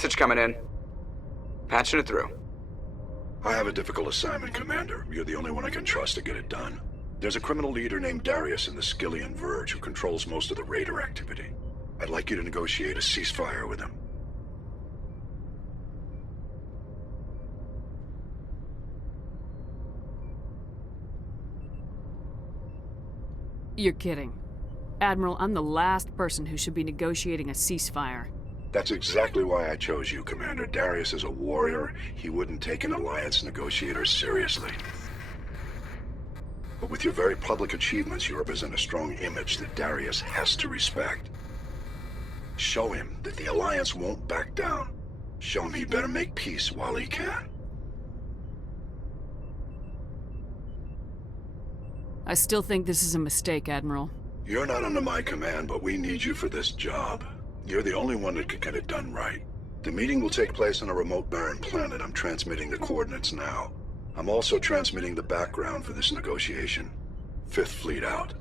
Message coming in. Patching it through. I have a difficult assignment, Commander. You're the only one I can trust to get it done. There's a criminal leader named Darius in the Skillian Verge who controls most of the Raider activity. I'd like you to negotiate a ceasefire with him. You're kidding. Admiral, I'm the last person who should be negotiating a ceasefire. That's exactly why I chose you, Commander. Darius is a warrior. He wouldn't take an alliance negotiator seriously. But with your very public achievements, you represent a strong image that Darius has to respect. Show him that the alliance won't back down. Show him he better make peace while he can. I still think this is a mistake, Admiral. You're not under my command, but we need you for this job. You're the only one that could get it done right. The meeting will take place on a remote barren planet. I'm transmitting the coordinates now. I'm also transmitting the background for this negotiation. Fifth Fleet out.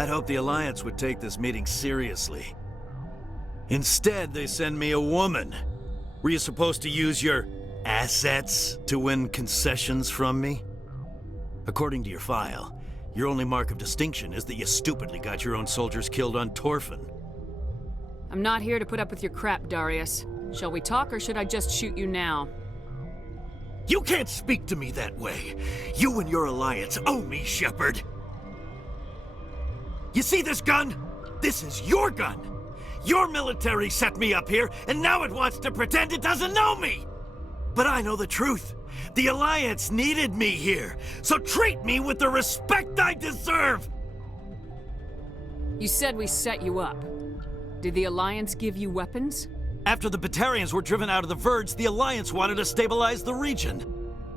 I'd hoped the Alliance would take this meeting seriously. Instead, they send me a woman. Were you supposed to use your assets to win concessions from me? According to your file, your only mark of distinction is that you stupidly got your own soldiers killed on Torfin. I'm not here to put up with your crap, Darius. Shall we talk, or should I just shoot you now? You can't speak to me that way. You and your Alliance owe me, Shepard. You see this gun? This is your gun. Your military set me up here, and now it wants to pretend it doesn't know me. But I know the truth. The Alliance needed me here, so treat me with the respect I deserve! You said we set you up. Did the Alliance give you weapons? After the Batarians were driven out of the Verge, the Alliance wanted to stabilize the region.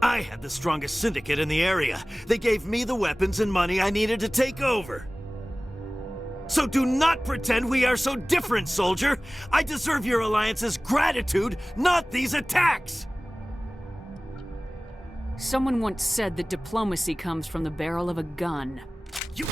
I had the strongest syndicate in the area. They gave me the weapons and money I needed to take over. So do not pretend we are so different, soldier! I deserve your Alliance's gratitude, not these attacks! Someone once said that diplomacy comes from the barrel of a gun. You...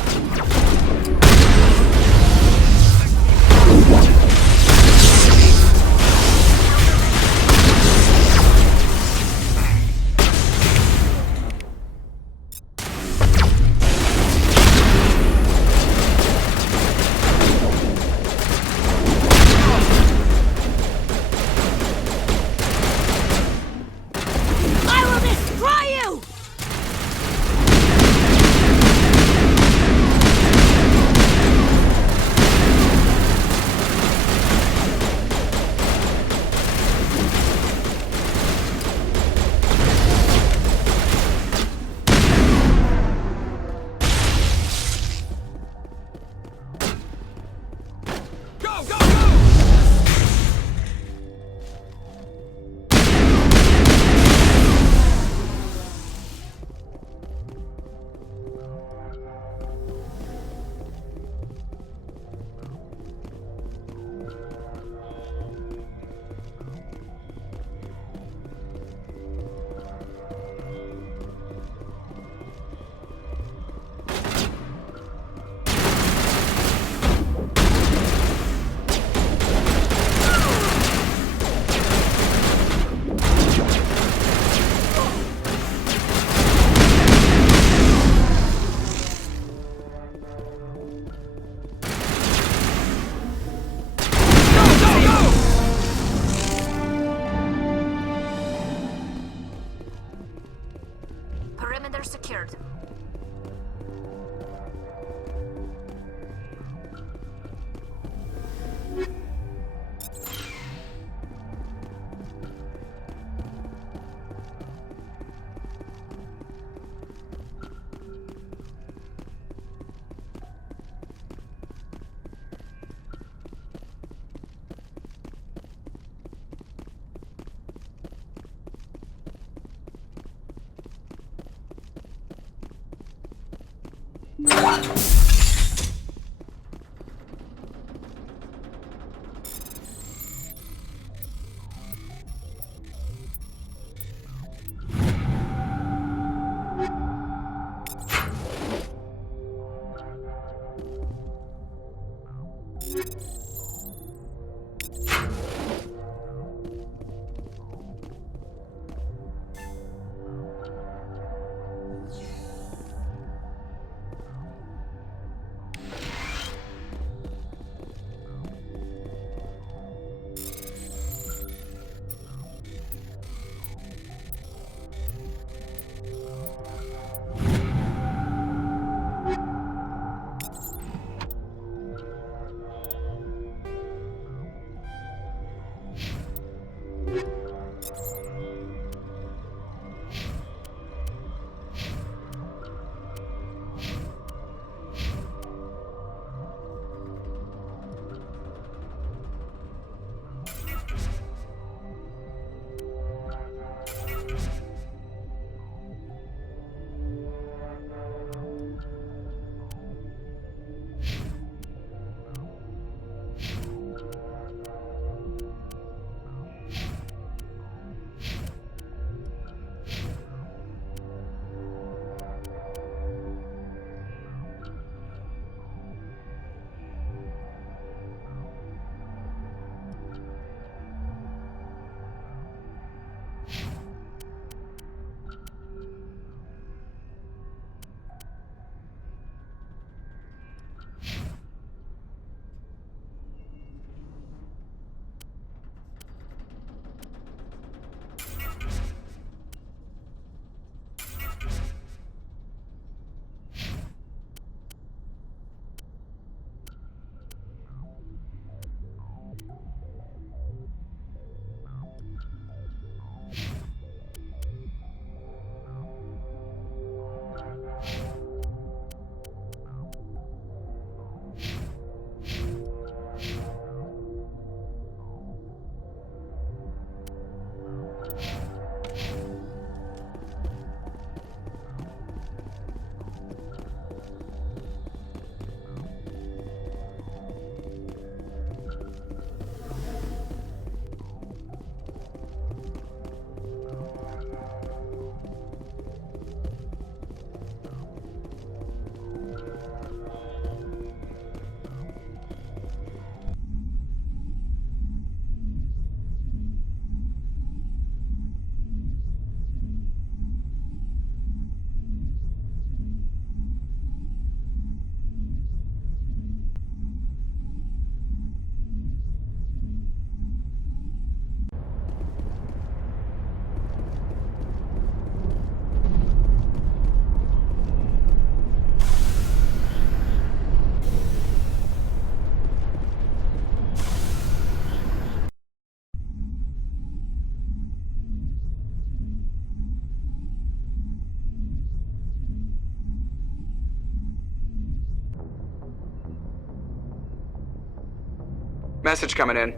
Message coming in.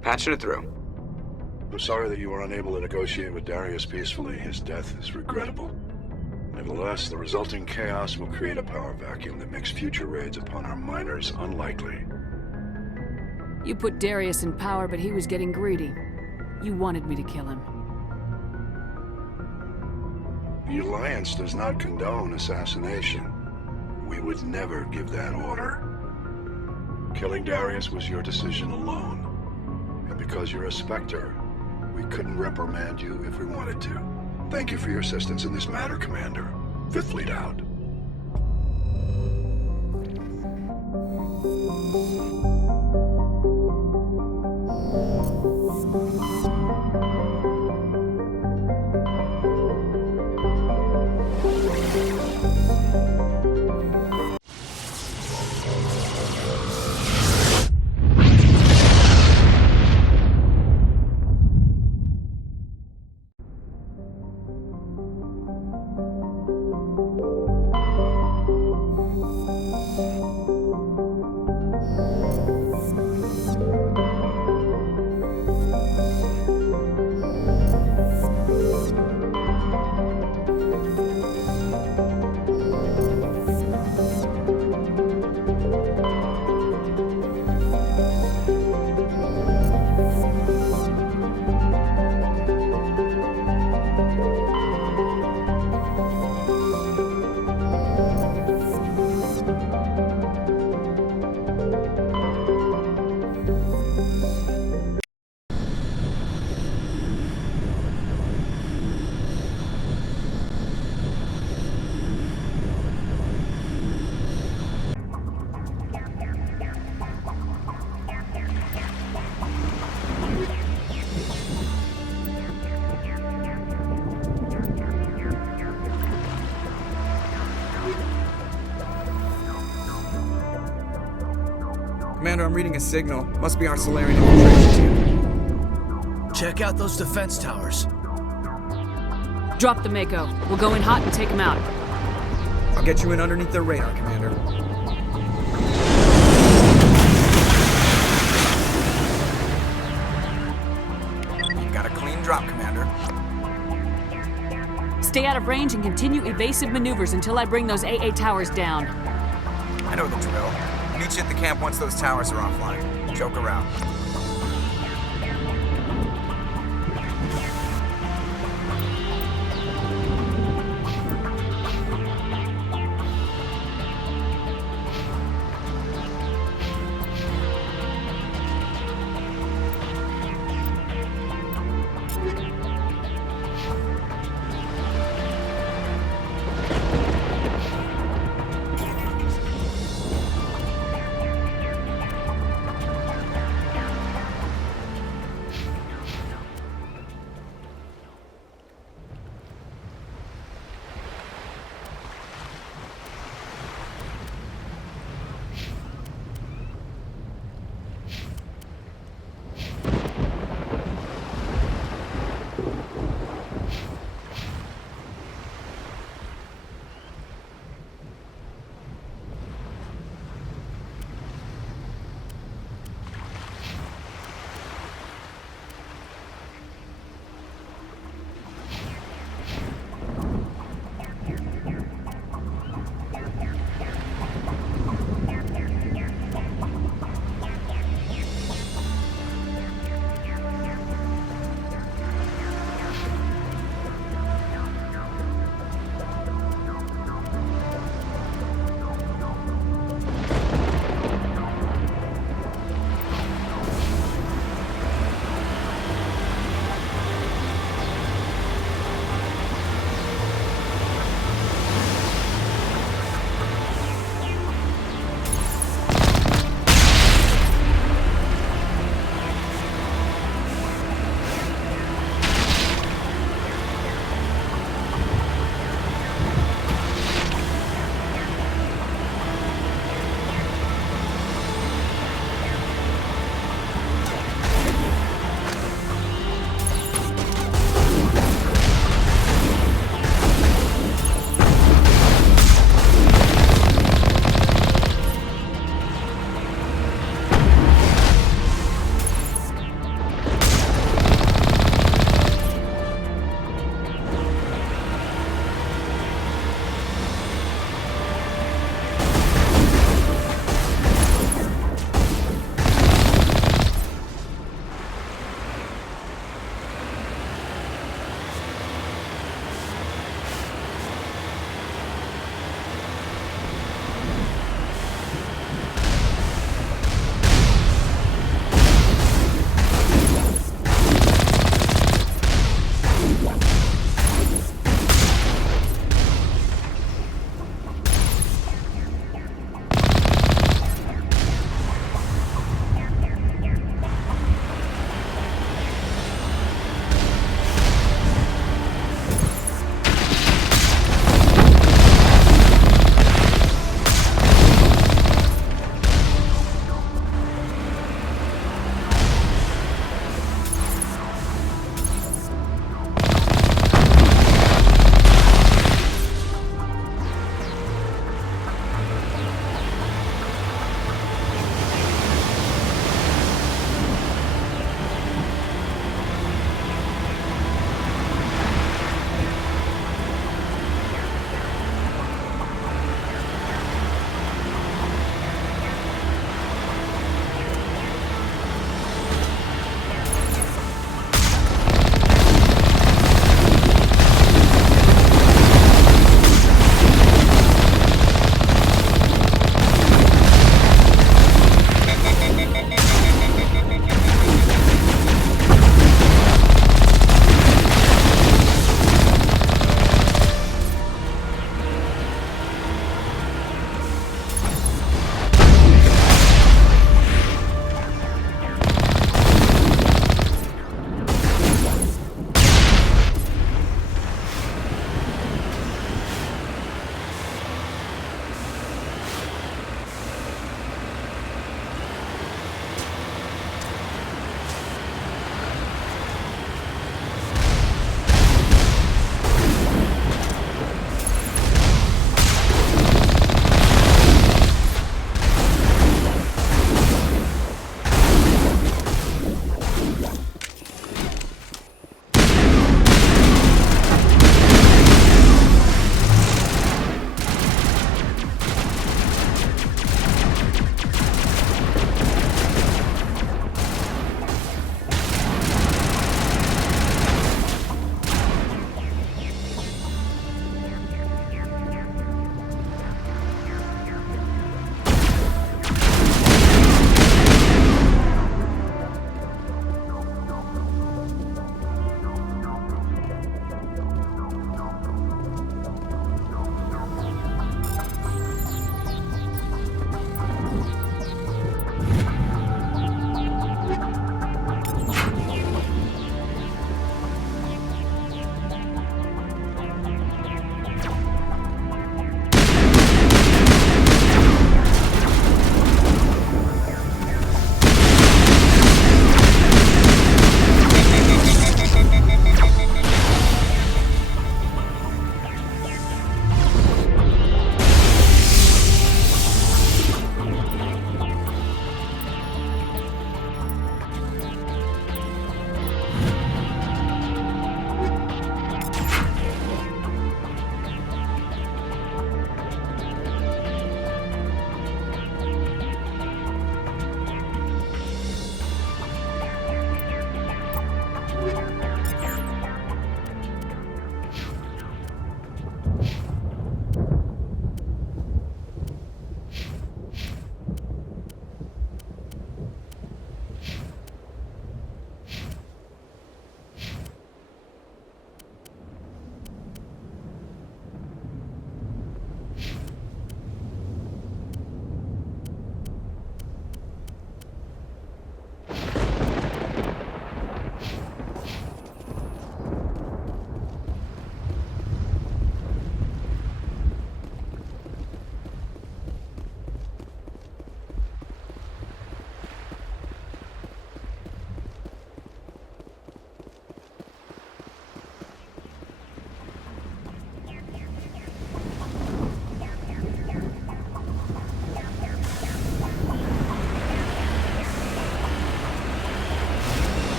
Patching it through. I'm sorry that you were unable to negotiate with Darius peacefully. His death is regrettable. Nevertheless, the resulting chaos will create a power vacuum that makes future raids upon our miners unlikely. You put Darius in power, but he was getting greedy. You wanted me to kill him. The Alliance does not condone assassination. We would never give that order. Killing Darius was your decision alone. And because you're a Spectre, we couldn't reprimand you if we wanted to. Thank you for your assistance in this matter, Commander. Fifth Fleet out. Commander, I'm reading a signal. Must be our Solarian infiltration team. Check out those defense towers. Drop the Mako. We'll go in hot and take him out. I'll get you in underneath their radar, Commander. You got a clean drop, Commander. Stay out of range and continue evasive maneuvers until I bring those AA towers down. I know the drill. Meet you at the camp once those towers are offline. Joke around.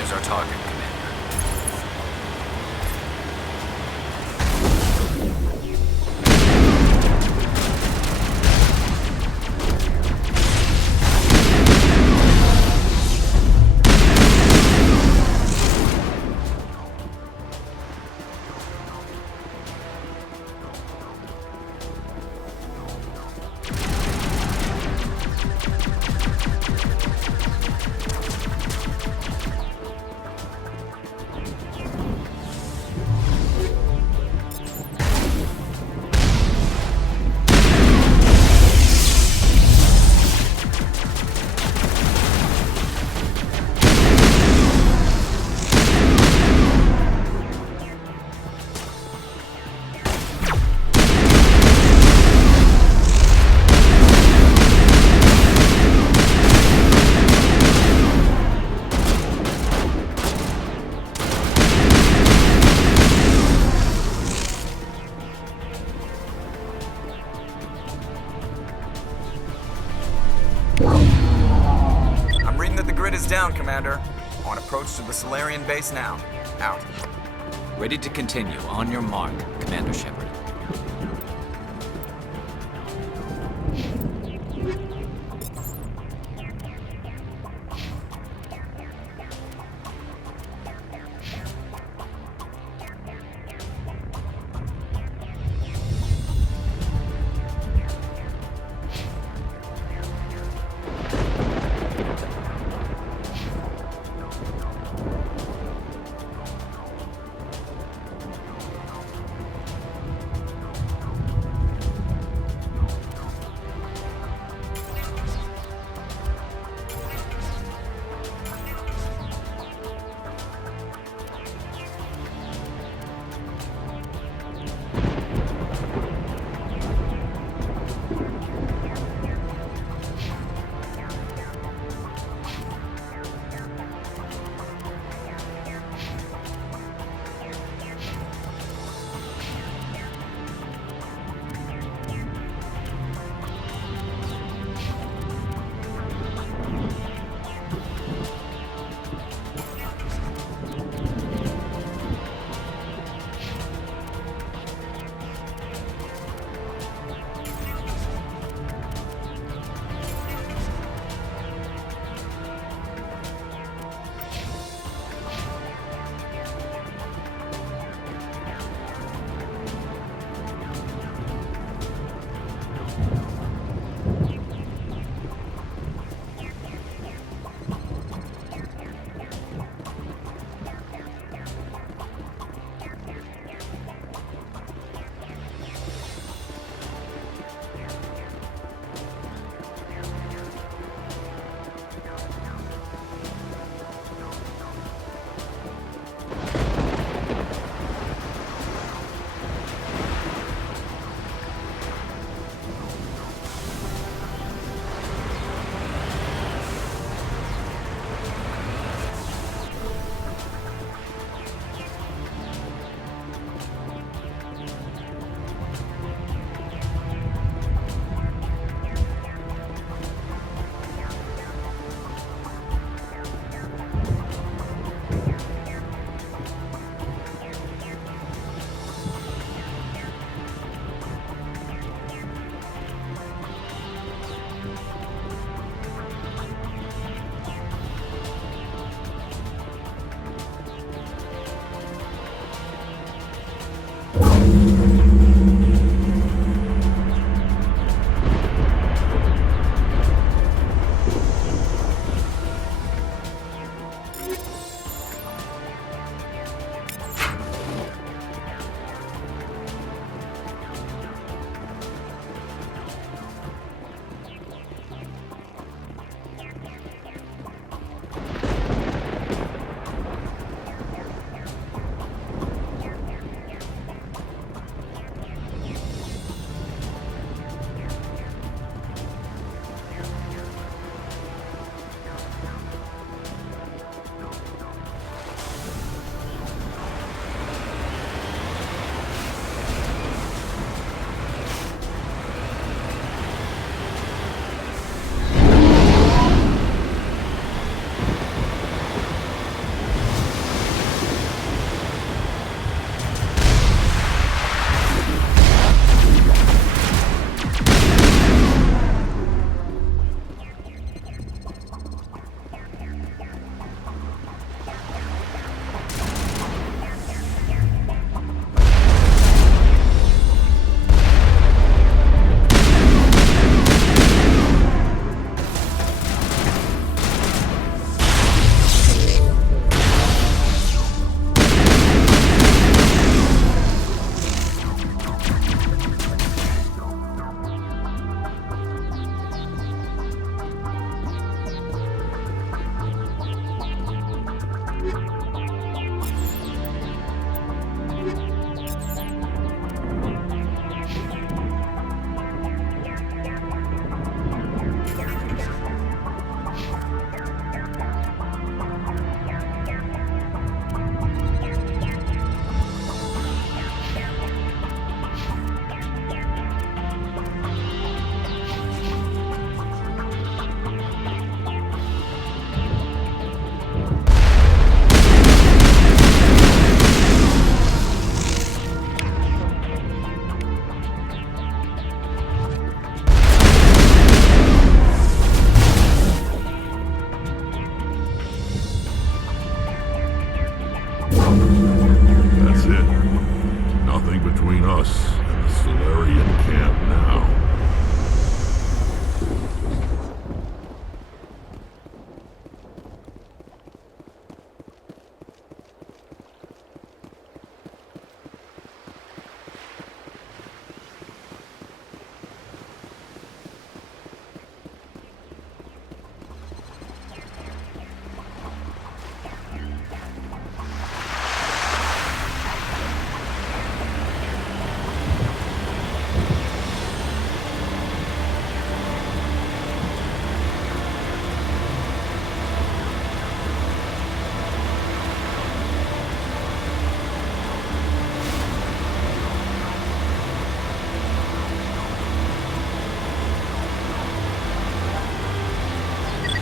There's our target, Commander. Down, Commander. On approach to the Solarian base now. Out. Ready to continue. On your mark, Commander Shepard.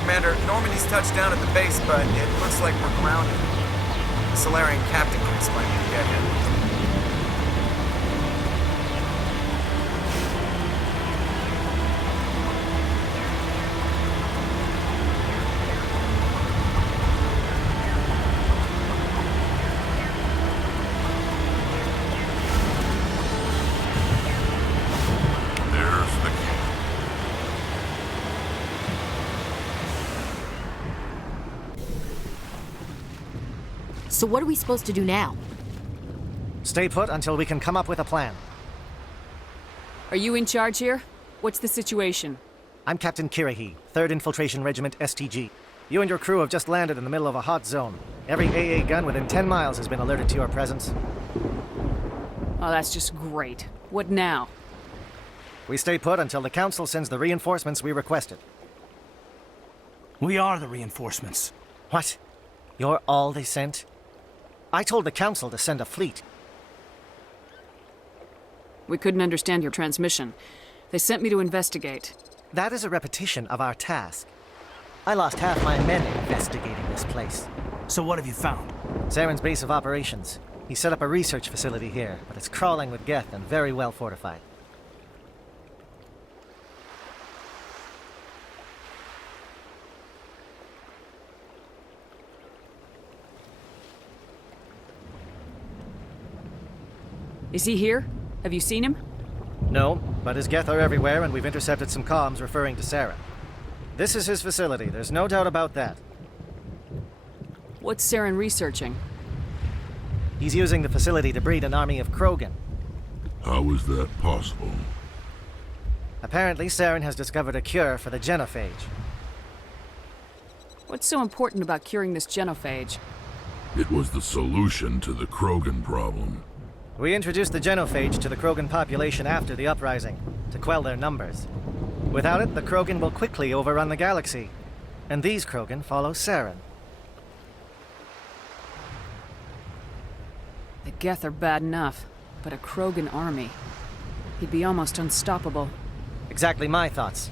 Commander, Normandy's touched down at the base, but it looks like we're grounded. The Solarian captain can explain when we get here. So what are we supposed to do now? Stay put until we can come up with a plan. Are you in charge here? What's the situation? I'm Captain Kirahi, 3rd Infiltration Regiment STG. You and your crew have just landed in the middle of a hot zone. Every AA gun within 10 miles has been alerted to your presence. Oh, that's just great. What now? We stay put until the Council sends the reinforcements we requested. We are the reinforcements. What? You're all they sent? I told the Council to send a fleet. We couldn't understand your transmission. They sent me to investigate. That is a repetition of our task. I lost half my men investigating this place. So what have you found? Saren's base of operations. He set up a research facility here, but it's crawling with Geth and very well fortified. Is he here? Have you seen him? No, but his Geth are everywhere, and we've intercepted some comms referring to Saren. This is his facility, there's no doubt about that. What's Saren researching? He's using the facility to breed an army of Krogan. How is that possible? Apparently, Saren has discovered a cure for the genophage. What's so important about curing this genophage? It was the solution to the Krogan problem. We introduced the genophage to the Krogan population after the uprising, to quell their numbers. Without it, the Krogan will quickly overrun the galaxy. And these Krogan follow Saren. The Geth are bad enough, but a Krogan army. He'd be almost unstoppable. Exactly my thoughts.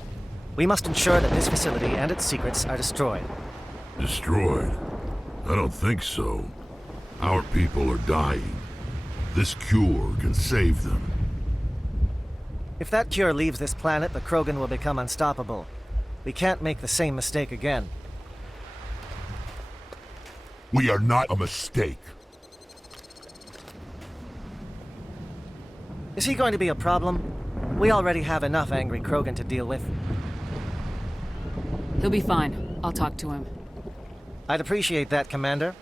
We must ensure that this facility and its secrets are destroyed. Destroyed? I don't think so. Our people are dying. This cure can save them. If that cure leaves this planet, the Krogan will become unstoppable. We can't make the same mistake again. We are not a mistake. Is he going to be a problem? We already have enough angry Krogan to deal with. He'll be fine. I'll talk to him. I'd appreciate that, Commander.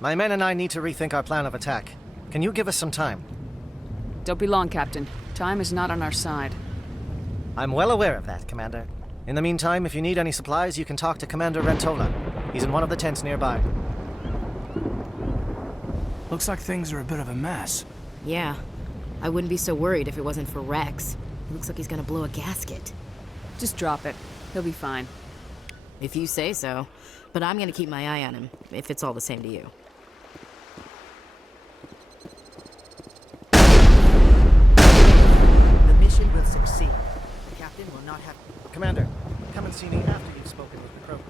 My men and I need to rethink our plan of attack. Can you give us some time? Don't be long, Captain. Time is not on our side. I'm well aware of that, Commander. In the meantime, if you need any supplies, you can talk to Commander Rentola. He's in one of the tents nearby. Looks like things are a bit of a mess. Yeah. I wouldn't be so worried if it wasn't for Rex. He looks like he's gonna blow a gasket. Just drop it. He'll be fine. If you say so. But I'm gonna keep my eye on him, if it's all the same to you. The mission will succeed. The Captain will not have... Commander, come and see me after you've spoken with the Krogan.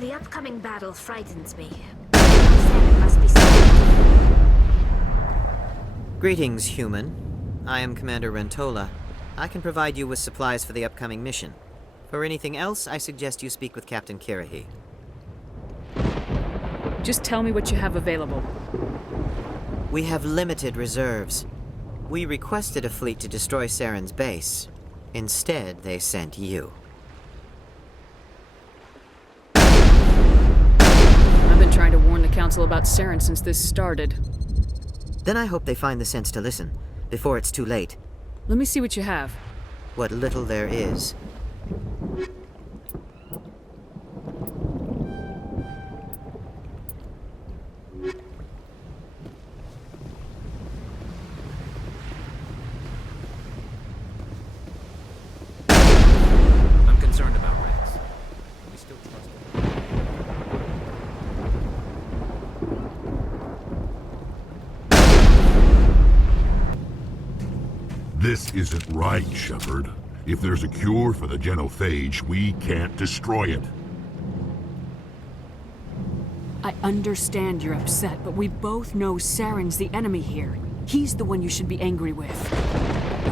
The upcoming battle frightens me. It must be saved. Greetings, human. I am Commander Rentola. I can provide you with supplies for the upcoming mission. For anything else, I suggest you speak with Captain Kirahi. Just tell me what you have available. We have limited reserves. We requested a fleet to destroy Saren's base. Instead, they sent you. I've been trying to warn the Council about Saren since this started. Then I hope they find the sense to listen, before it's too late. Let me see what you have. What little there is. I'm concerned about Rex. We still trust him. This isn't right, Shepard. If there's a cure for the genophage, we can't destroy it. I understand you're upset, but we both know Saren's the enemy here. He's the one you should be angry with.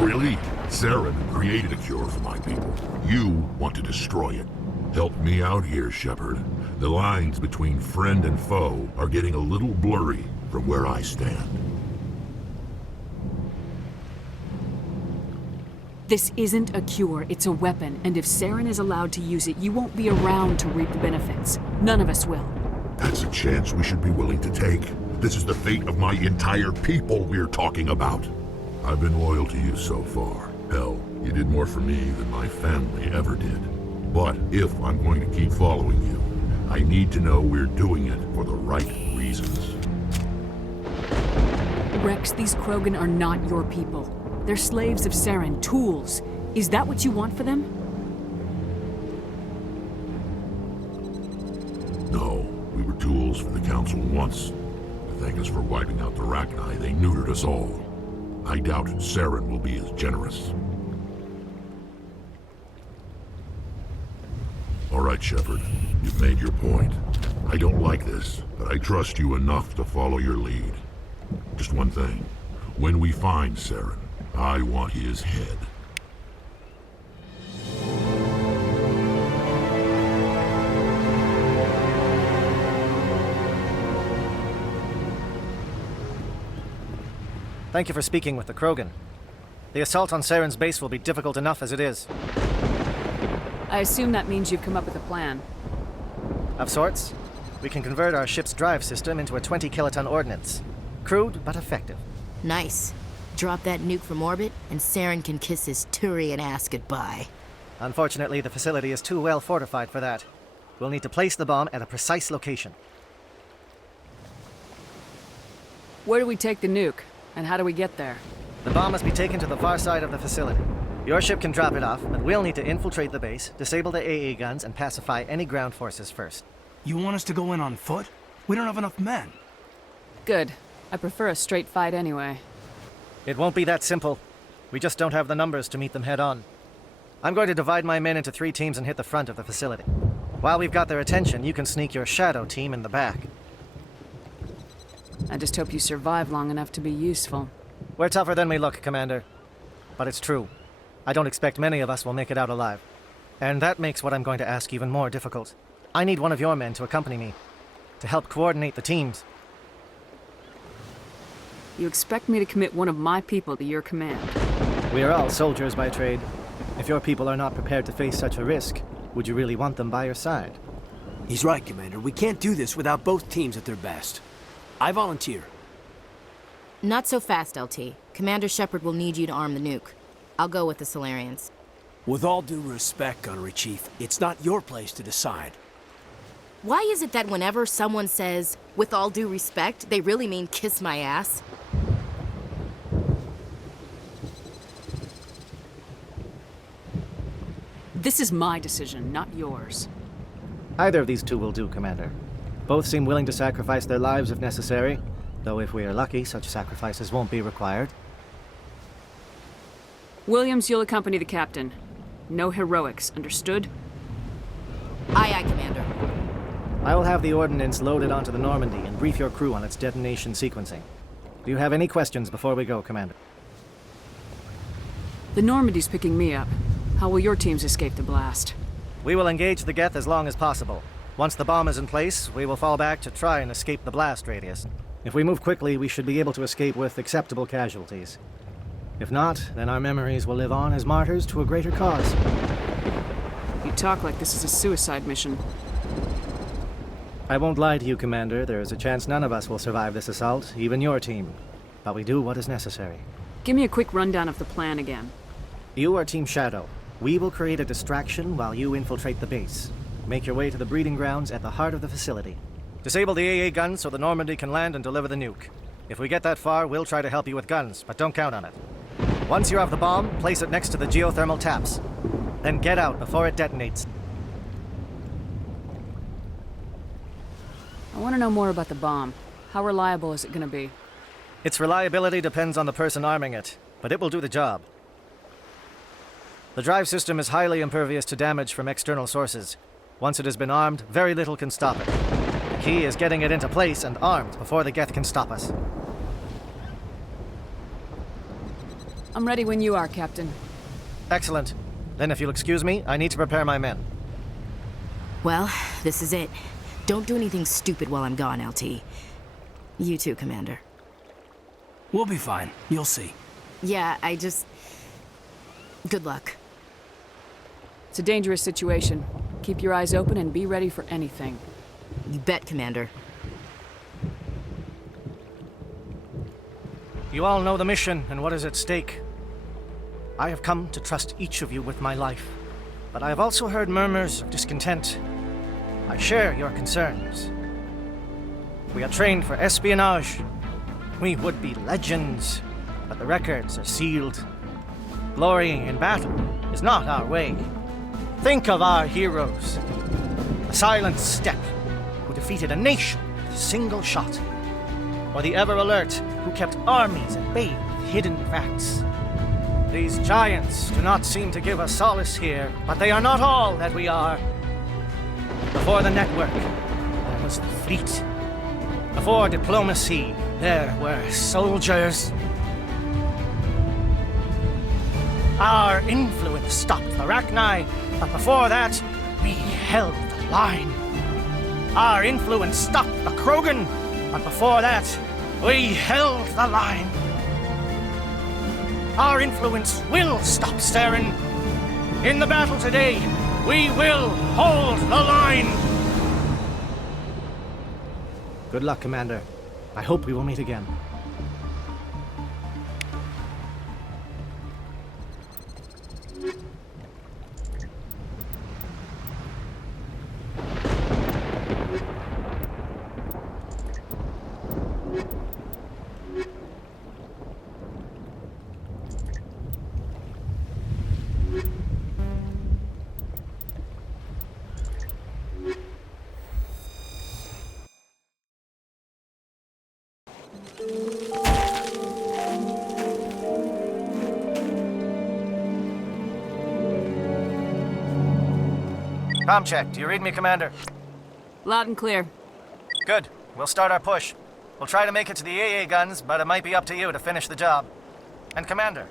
Really? Saren created a cure for my people. You want to destroy it. Help me out here, Shepard. The lines between friend and foe are getting a little blurry from where I stand. This isn't a cure, it's a weapon, and if Saren is allowed to use it, you won't be around to reap the benefits. None of us will. That's a chance we should be willing to take. This is the fate of my entire people we're talking about. I've been loyal to you so far. Hell, you did more for me than my family ever did. But if I'm going to keep following you, I need to know we're doing it for the right reasons. Rex, these Krogan are not your people. They're slaves of Saren, tools. Is that what you want for them? No, we were tools for the Council once. To thank us for wiping out the Rachni, they neutered us all. I doubt Saren will be as generous. All right, Shepard. You've made your point. I don't like this, but I trust you enough to follow your lead. Just one thing. When we find Saren, I want his head. Thank you for speaking with the Krogan. The assault on Saren's base will be difficult enough as it is. I assume that means you've come up with a plan. Of sorts. We can convert our ship's drive system into a 20-kiloton ordnance. Crude, but effective. Nice. Drop that nuke from orbit, and Saren can kiss his Turian ass goodbye. Unfortunately, the facility is too well fortified for that. We'll need to place the bomb at a precise location. Where do we take the nuke? And how do we get there? The bomb must be taken to the far side of the facility. Your ship can drop it off, but we'll need to infiltrate the base, disable the AA guns, and pacify any ground forces first. You want us to go in on foot? We don't have enough men. Good. I prefer a straight fight anyway. It won't be that simple. We just don't have the numbers to meet them head-on. I'm going to divide my men into 3 teams and hit the front of the facility. While we've got their attention, you can sneak your shadow team in the back. I just hope you survive long enough to be useful. We're tougher than we look, Commander. But it's true. I don't expect many of us will make it out alive. And that makes what I'm going to ask even more difficult. I need one of your men to accompany me, to help coordinate the teams. You expect me to commit one of my people to your command? We are all soldiers by trade. If your people are not prepared to face such a risk, would you really want them by your side? He's right, Commander. We can't do this without both teams at their best. I volunteer. Not so fast, LT. Commander Shepard will need you to arm the nuke. I'll go with the Solarians. With all due respect, Gunnery Chief, it's not your place to decide. Why is it that whenever someone says, with all due respect, they really mean kiss my ass? This is my decision, not yours. Either of these two will do, Commander. Both seem willing to sacrifice their lives if necessary, though if we are lucky, such sacrifices won't be required. Williams, you'll accompany the captain. No heroics, understood? Aye, aye, Commander. I will have the ordnance loaded onto the Normandy and brief your crew on its detonation sequencing. Do you have any questions before we go, Commander? The Normandy's picking me up. How will your teams escape the blast? We will engage the Geth as long as possible. Once the bomb is in place, we will fall back to try and escape the blast radius. If we move quickly, we should be able to escape with acceptable casualties. If not, then our memories will live on as martyrs to a greater cause. You talk like this is a suicide mission. I won't lie to you, Commander. There is a chance none of us will survive this assault, even your team. But we do what is necessary. Give me a quick rundown of the plan again. You are Team Shadow. We will create a distraction while you infiltrate the base. Make your way to the breeding grounds at the heart of the facility. Disable the AA guns so the Normandy can land and deliver the nuke. If we get that far, we'll try to help you with guns, but don't count on it. Once you have the bomb, place it next to the geothermal taps. Then get out before it detonates. I want to know more about the bomb. How reliable is it going to be? Its reliability depends on the person arming it, but it will do the job. The drive system is highly impervious to damage from external sources. Once it has been armed, very little can stop it. The key is getting it into place and armed before the Geth can stop us. I'm ready when you are, Captain. Excellent. Then if you'll excuse me, I need to prepare my men. Well, this is it. Don't do anything stupid while I'm gone, LT. You too, Commander. We'll be fine. You'll see. Yeah, Good luck. It's a dangerous situation. Keep your eyes open and be ready for anything. You bet, Commander. You all know the mission and what is at stake. I have come to trust each of you with my life, but I have also heard murmurs of discontent. I share your concerns. We are trained for espionage. We would be legends, but the records are sealed. Glorying in battle is not our way. Think of our heroes. The Silent Step, who defeated a nation with a single shot. Or the Ever Alert, who kept armies at bay with hidden facts. These giants do not seem to give us solace here, but they are not all that we are. Before the network, there was the fleet. Before diplomacy, there were soldiers. Our influence stopped the Rachni, but before that, we held the line. Our influence stopped the Krogan, but before that, we held the line. Our influence will stop Saren. In the battle today, we will hold the line. Good luck, Commander. I hope we will meet again. Comm check. Do you read me, Commander? Loud and clear. Good. We'll start our push. We'll try to make it to the AA guns, but it might be up to you to finish the job. And Commander,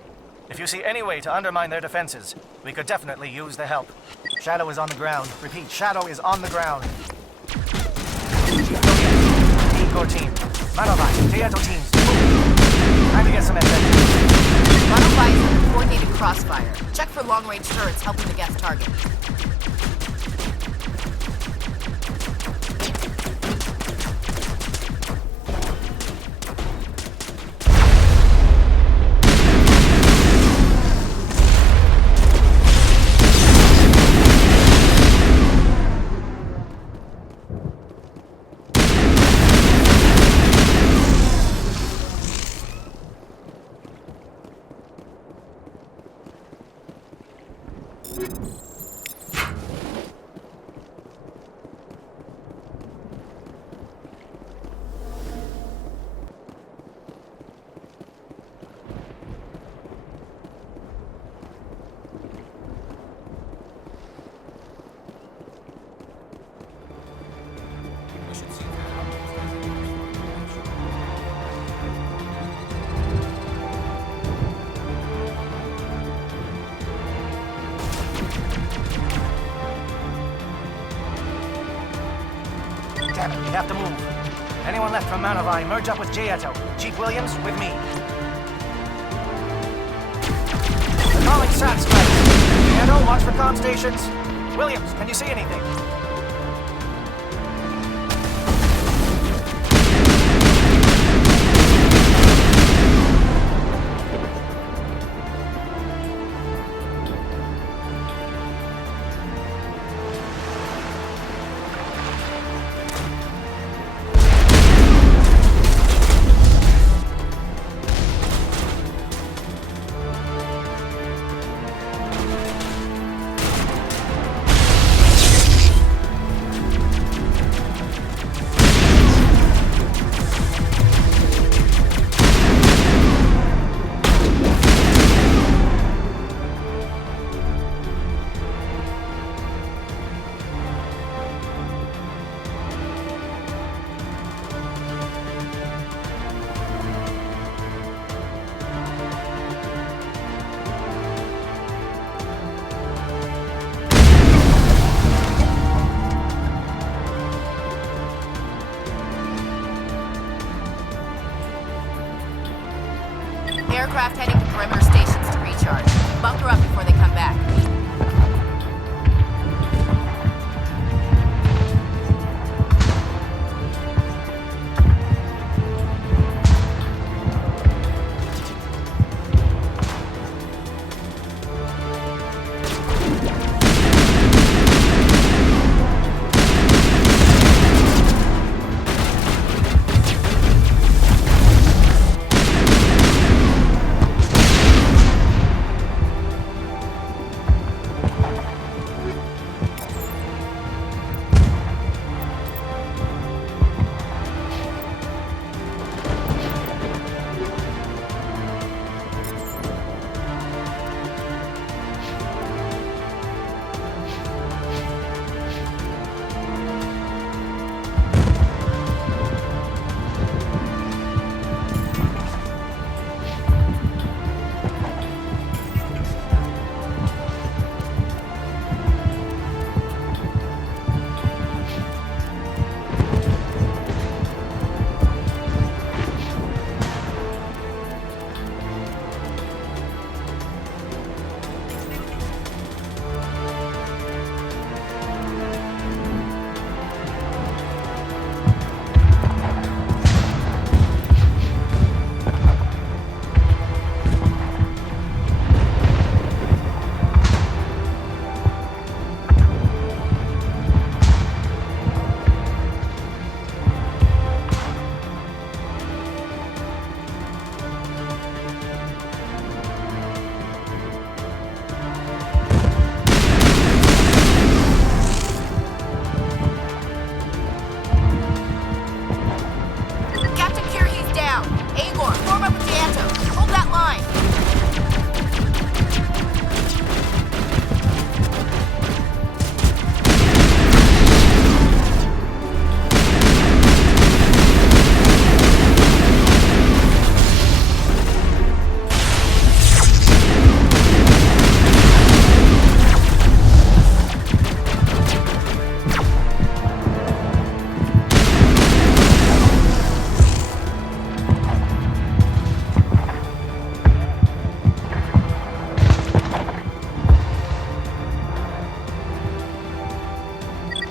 if you see any way to undermine their defenses, we could definitely use the help. Shadow is on the ground. Repeat, Shadow is on the ground. Core team. Manovai, Teato teams. Time to get some advantage. Manovai is under coordinated crossfire. Check for long-range turrets helping the Geth target. Damn it, we have to move. Anyone left from Manovai, merge up with Jaeto. Chief Williams, with me. They're calling SAT strikes. Jaeto, watch for comm stations. Williams, can you see anything? craft heading to perimeter stations to recharge. Bunker up before they come back.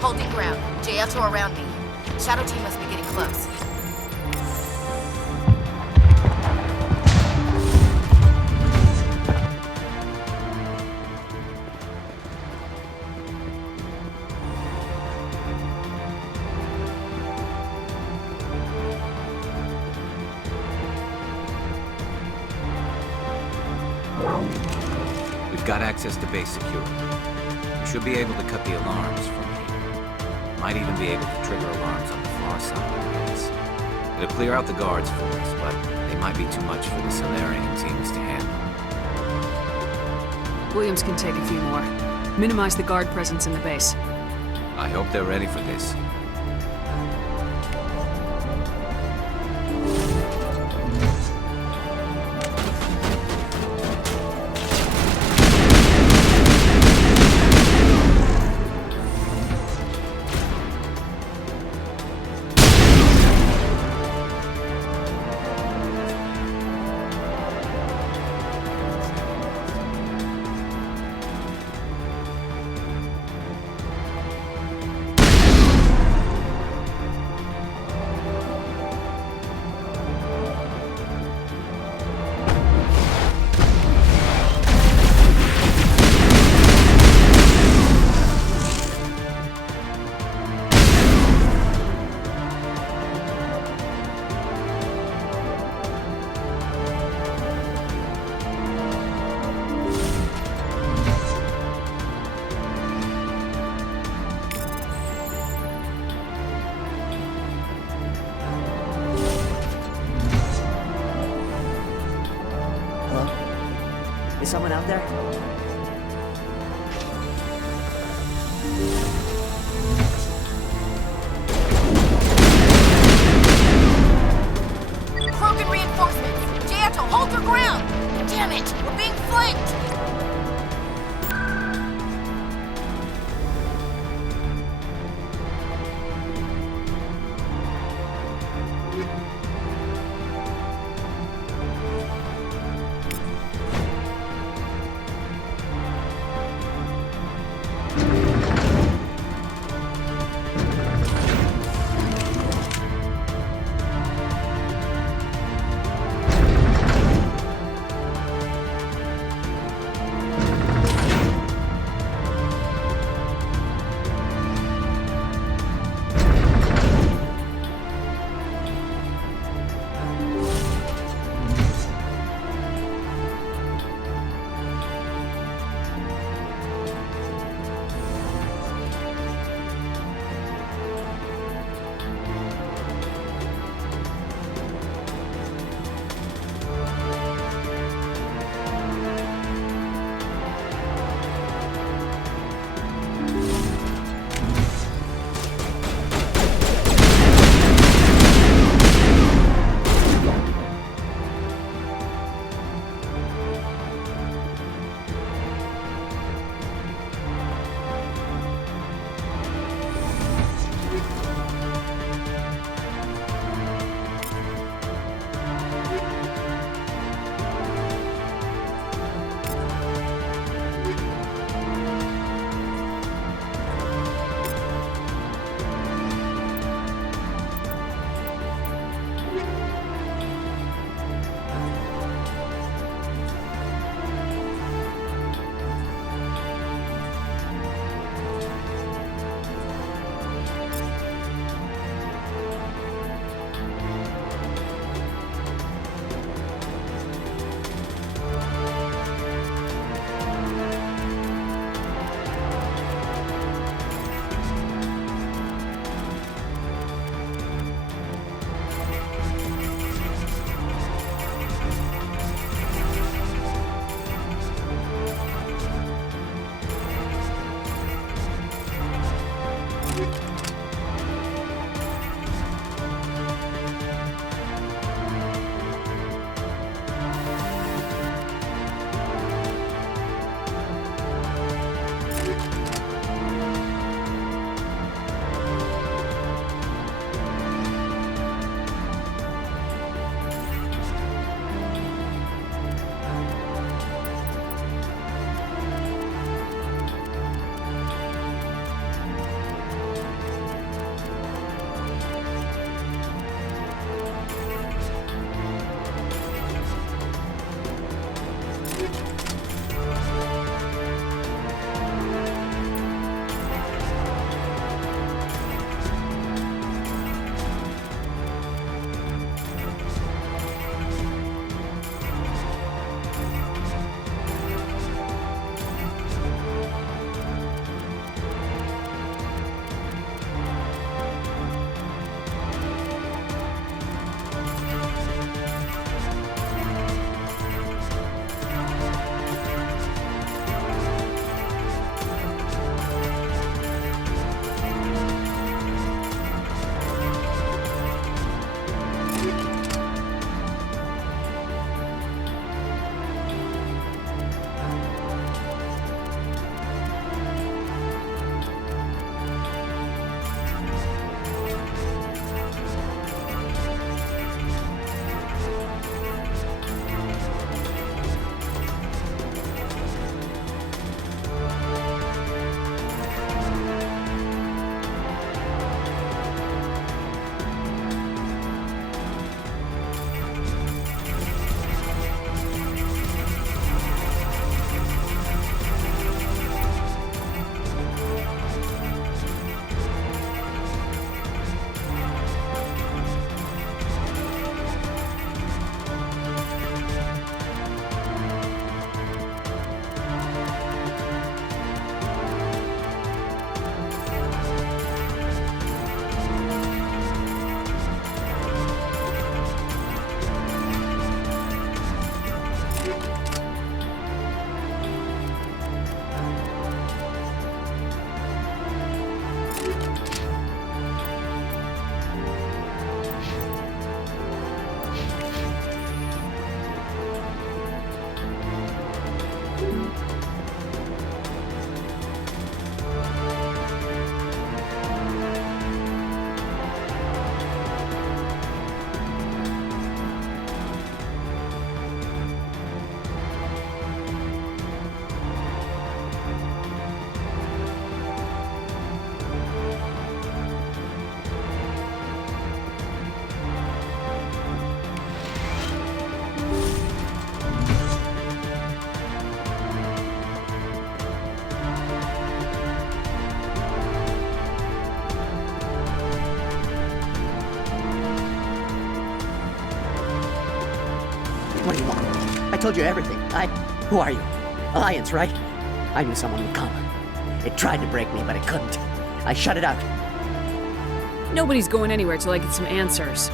Holding ground. JL2 around me. Shadow team must be getting close. We've got access to base security. We should be able to cut the alarms from here. Might even be able to trigger alarms on the far side of the base. It'll clear out the guards for us, but they might be too much for the Solarian teams to handle. Williams can take a few more. Minimize the guard presence in the base. I hope they're ready for this. Is someone out there? Broken reinforcements! Giotto, hold your ground! Damn it! We're being flanked! told you everything. Who are you? Alliance, right? I knew someone would come. It tried to break me, but it couldn't. I shut it out. Nobody's going anywhere till I get some answers.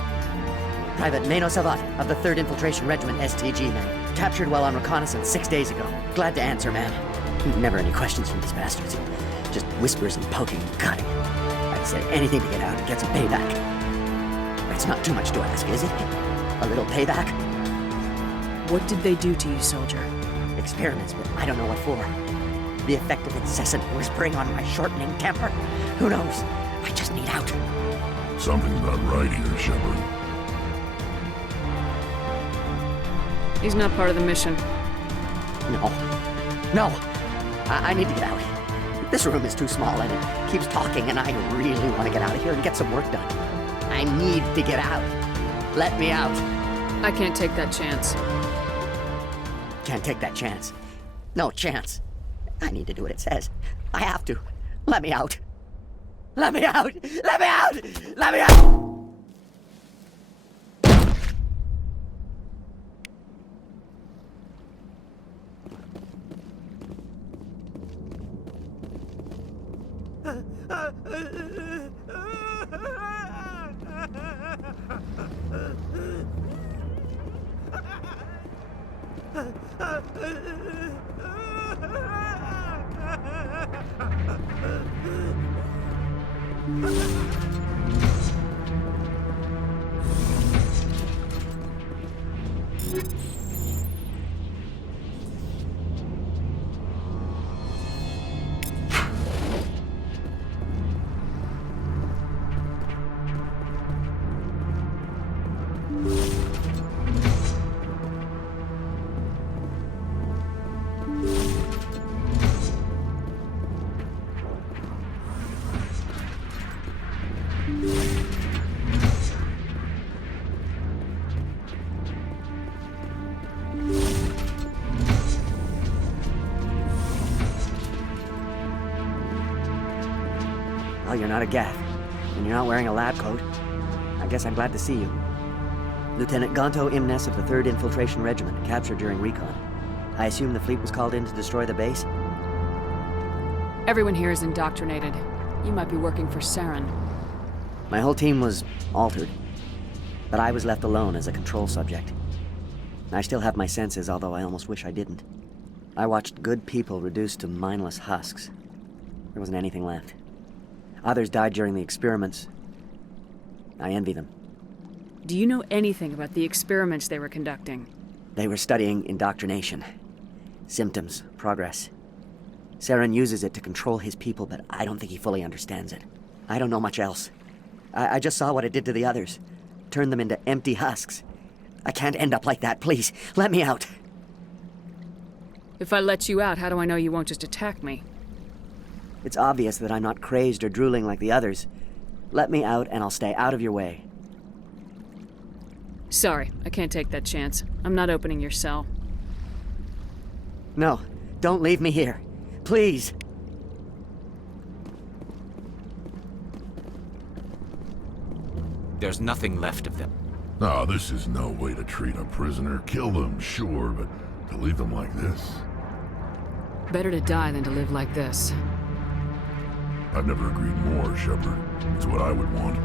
Private Mano Savat of the 3rd Infiltration Regiment STG, man. Captured while on reconnaissance 6 days ago. Glad to answer, man. Never any questions from these bastards. Just whispers and poking and cutting. I'd say anything to get out and get some payback. It's not too much to ask, is it? A little payback? What did they do to you, soldier? Experiments, but I don't know what for. The effect of incessant whispering on my shortening temper? Who knows? I just need out. Something's not right here, Shepard. He's not part of the mission. No. I need to get out. This room is too small and it keeps talking and I really want to get out of here and get some work done. I need to get out. Let me out. I can't take that chance. Can't take that chance. No chance. I need to do what it says. I have to. Let me out. Let me out! Let me out! Let me out! Well, you're not a Gath, and you're not wearing a lab coat. I guess I'm glad to see you. Lieutenant Gonto Imnes of the 3rd Infiltration Regiment, captured during recon. I assume the fleet was called in to destroy the base? Everyone here is indoctrinated. You might be working for Saren. My whole team was altered, but I was left alone as a control subject. I still have my senses, although I almost wish I didn't. I watched good people reduced to mindless husks. There wasn't anything left. Others died during the experiments. I envy them. Do you know anything about the experiments they were conducting? They were studying indoctrination. Symptoms, progress. Saren uses it to control his people, but I don't think he fully understands it. I don't know much else. I just saw what it did to the others. Turned them into empty husks. I can't end up like that, please. Let me out. If I let you out, how do I know you won't just attack me? It's obvious that I'm not crazed or drooling like the others. Let me out and I'll stay out of your way. Sorry, I can't take that chance. I'm not opening your cell. No, don't leave me here. Please. There's nothing left of them. No, this is no way to treat a prisoner. Kill them, sure, but to leave them like this? Better to die than to live like this. I've never agreed more, Shepard. It's what I would want.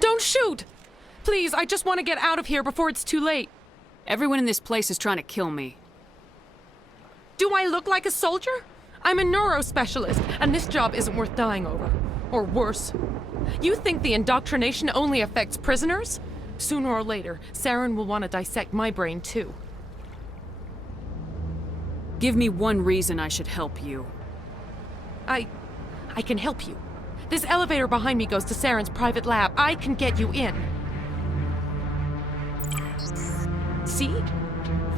Don't shoot! Please, I just want to get out of here before it's too late. Everyone in this place is trying to kill me. Do I look like a soldier? I'm a neurospecialist, and this job isn't worth dying over. Or worse. You think the indoctrination only affects prisoners? Sooner or later, Saren will want to dissect my brain too. Give me one reason I should help you. I can help you. This elevator behind me goes to Saren's private lab. I can get you in. See?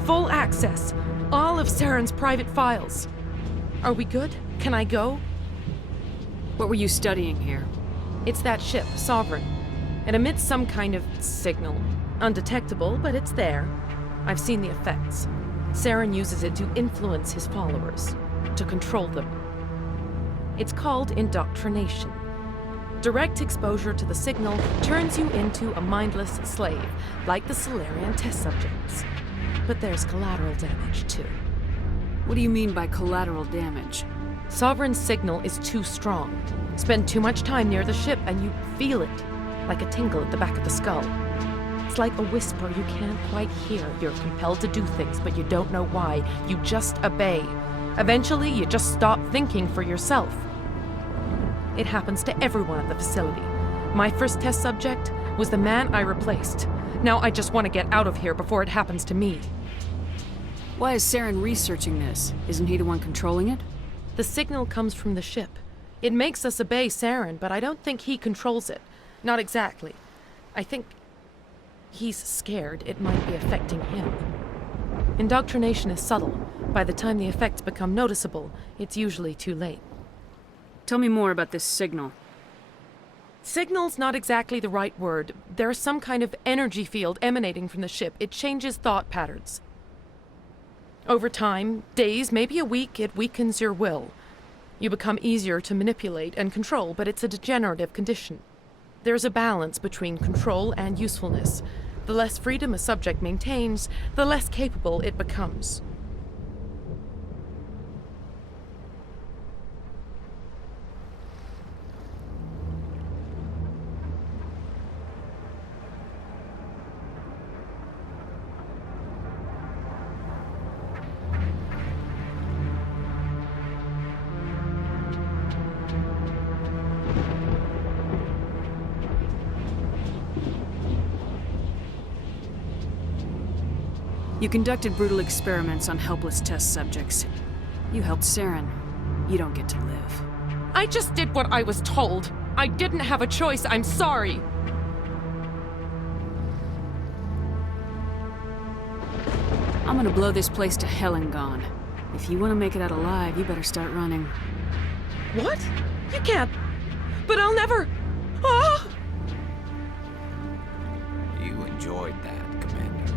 Full access. All of Saren's private files. Are we good? Can I go? What were you studying here? It's that ship, Sovereign. It emits some kind of signal. Undetectable, but it's there. I've seen the effects. Saren uses it to influence his followers, to control them. It's called indoctrination. Direct exposure to the signal turns you into a mindless slave, like the Solarian test subjects. But there's collateral damage, too. What do you mean by collateral damage? Sovereign's signal is too strong. Spend too much time near the ship and you feel it, like a tingle at the back of the skull. It's like a whisper you can't quite hear. You're compelled to do things, but you don't know why. You just obey. Eventually, you just stop thinking for yourself. It happens to everyone at the facility. My first test subject was the man I replaced. Now I just want to get out of here before it happens to me. Why is Saren researching this? Isn't he the one controlling it? The signal comes from the ship. It makes us obey Saren, but I don't think he controls it. Not exactly. I think he's scared it might be affecting him. Indoctrination is subtle. By the time the effects become noticeable, it's usually too late. Tell me more about this signal. Signal's not exactly the right word. There's some kind of energy field emanating from the ship. It changes thought patterns. Over time, days, maybe a week, it weakens your will. You become easier to manipulate and control, but it's a degenerative condition. There's a balance between control and usefulness. The less freedom a subject maintains, the less capable it becomes. You conducted brutal experiments on helpless test subjects. You helped Saren. You don't get to live. I just did what I was told. I didn't have a choice. I'm sorry. I'm gonna blow this place to hell and gone. If you want to make it out alive, you better start running. What? You can't. But I'll never. Ah! You enjoyed that, Commander.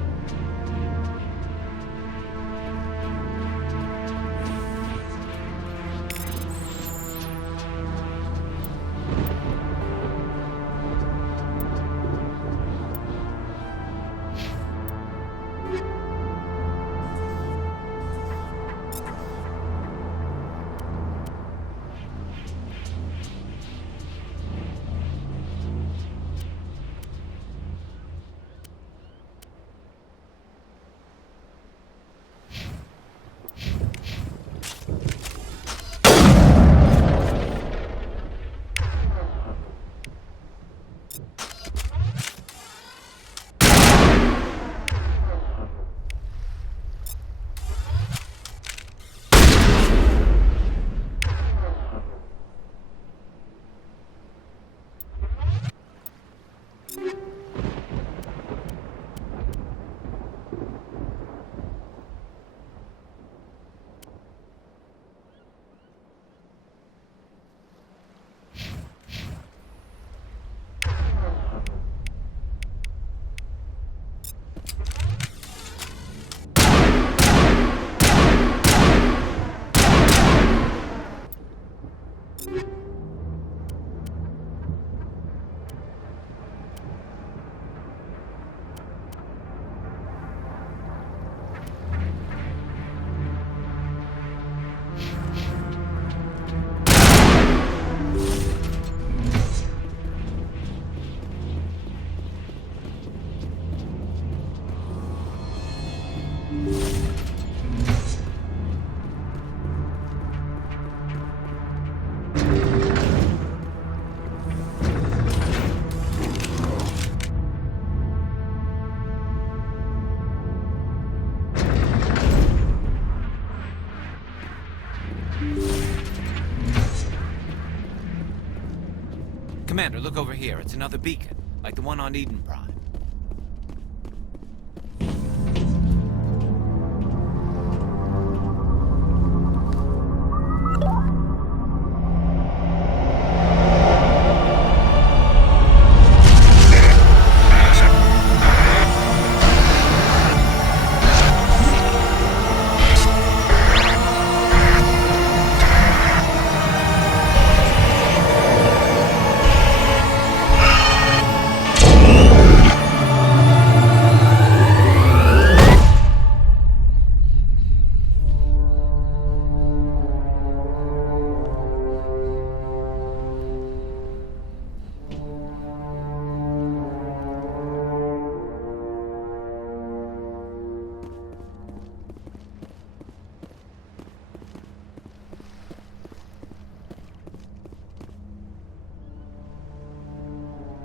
Commander, look over here. It's another beacon, like the one on Eden Prime.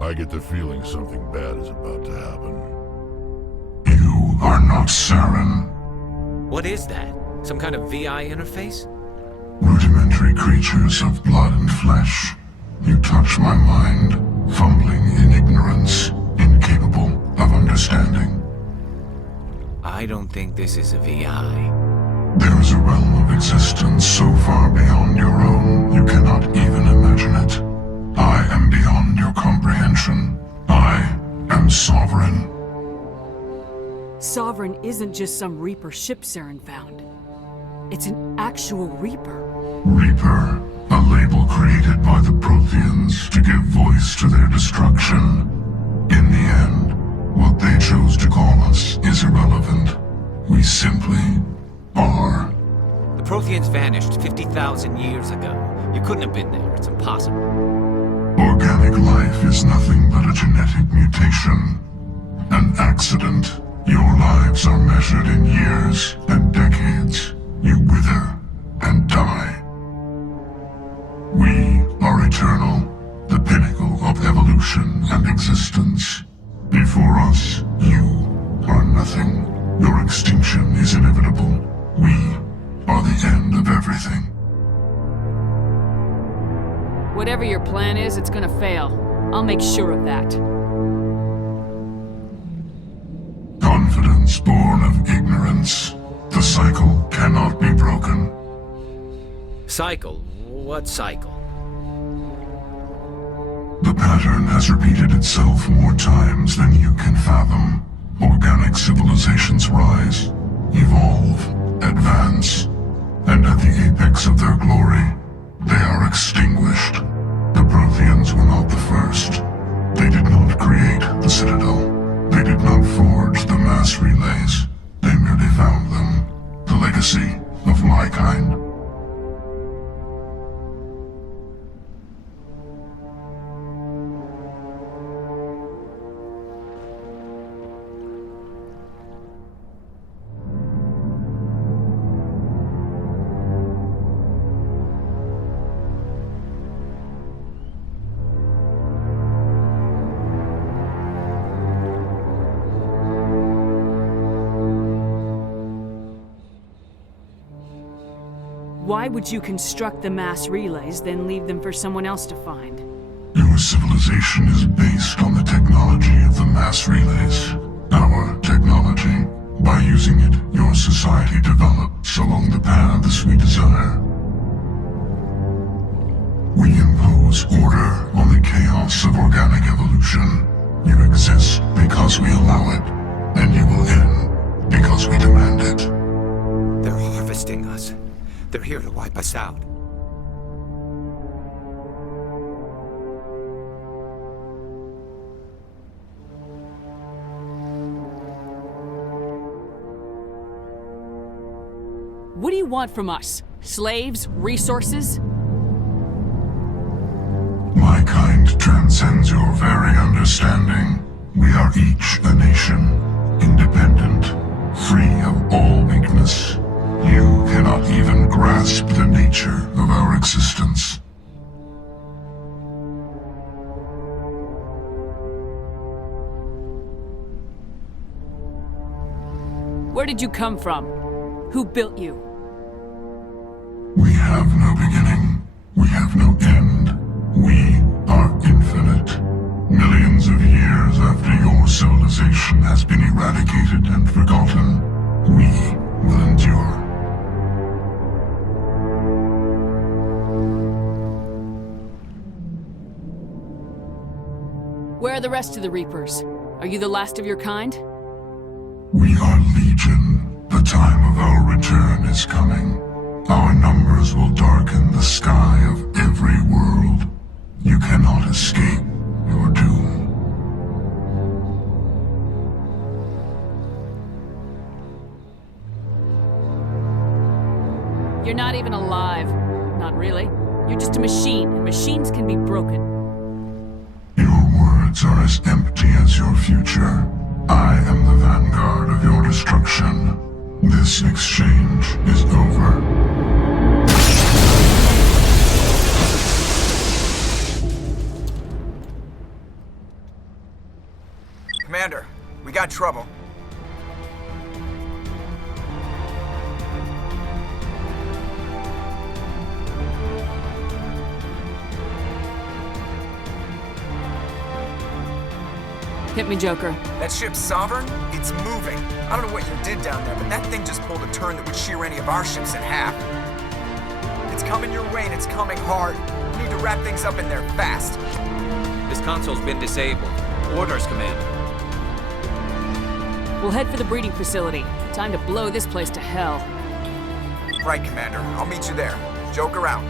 I get the feeling something bad is about to happen. You are not Saren. What is that? Some kind of VI interface? Rudimentary creatures of blood and flesh. You touch my mind, fumbling in ignorance, incapable of understanding. I don't think this is a VI. There is a realm of existence so far beyond your own, you cannot even imagine it. I am beyond your comprehension. I am Sovereign. Sovereign isn't just some Reaper ship Saren found. It's an actual Reaper. Reaper, a label created by the Protheans to give voice to their destruction. In the end, what they chose to call us is irrelevant. We simply are. The Protheans vanished 50,000 years ago. You couldn't have been there. It's impossible. Organic life is nothing but a genetic mutation. An accident. Your lives are measured in years and decades. You wither and die. We are eternal, the pinnacle of evolution and existence. Before us, you are nothing. Your extinction is inevitable. We are the end of everything. Whatever your plan is, it's gonna fail. I'll make sure of that. Confidence born of ignorance. The cycle cannot be broken. Cycle? What cycle? The pattern has repeated itself more times than you can fathom. Organic civilizations rise, evolve, advance, and at the apex of their glory, they are extinguished. The Protheans were not the first. They did not create the Citadel. They did not forge the mass relays. They merely found them. The legacy of my kind. Why would you construct the mass relays, then leave them for someone else to find? Your civilization is based on the technology of the mass relays. Our technology. By using it, your society develops along the paths we desire. We impose order on the chaos of organic evolution. You exist because we allow it, and you will end because we demand it. They're harvesting us. They're here to wipe us out. What do you want from us? Slaves? Resources? My kind transcends your very understanding. We are each a nation, independent, free of all weakness. You cannot even grasp the nature of our existence. Where did you come from? Who built you? We have no beginning. We have no end. We are infinite. civilization has been eradicated and forgotten, we will endure. Where are the rest of the Reapers? Are you the last of your kind? We are Legion. The time of our return is coming. Our numbers will darken the sky of every world. You cannot escape your doom. You're not even alive. Not really. You're just a machine, and machines can be broken. Words are as empty as your future. I am the vanguard of your destruction. This exchange is over. Commander, we got trouble. Hit me, Joker. That ship's Sovereign? It's moving. I don't know what you did down there, but that thing just pulled a turn that would shear any of our ships in half. It's coming your way, and it's coming hard. We need to wrap things up in there fast. This console's been disabled. Orders, Commander. We'll head for the breeding facility. Time to blow this place to hell. Right, Commander. I'll meet you there. Joker out.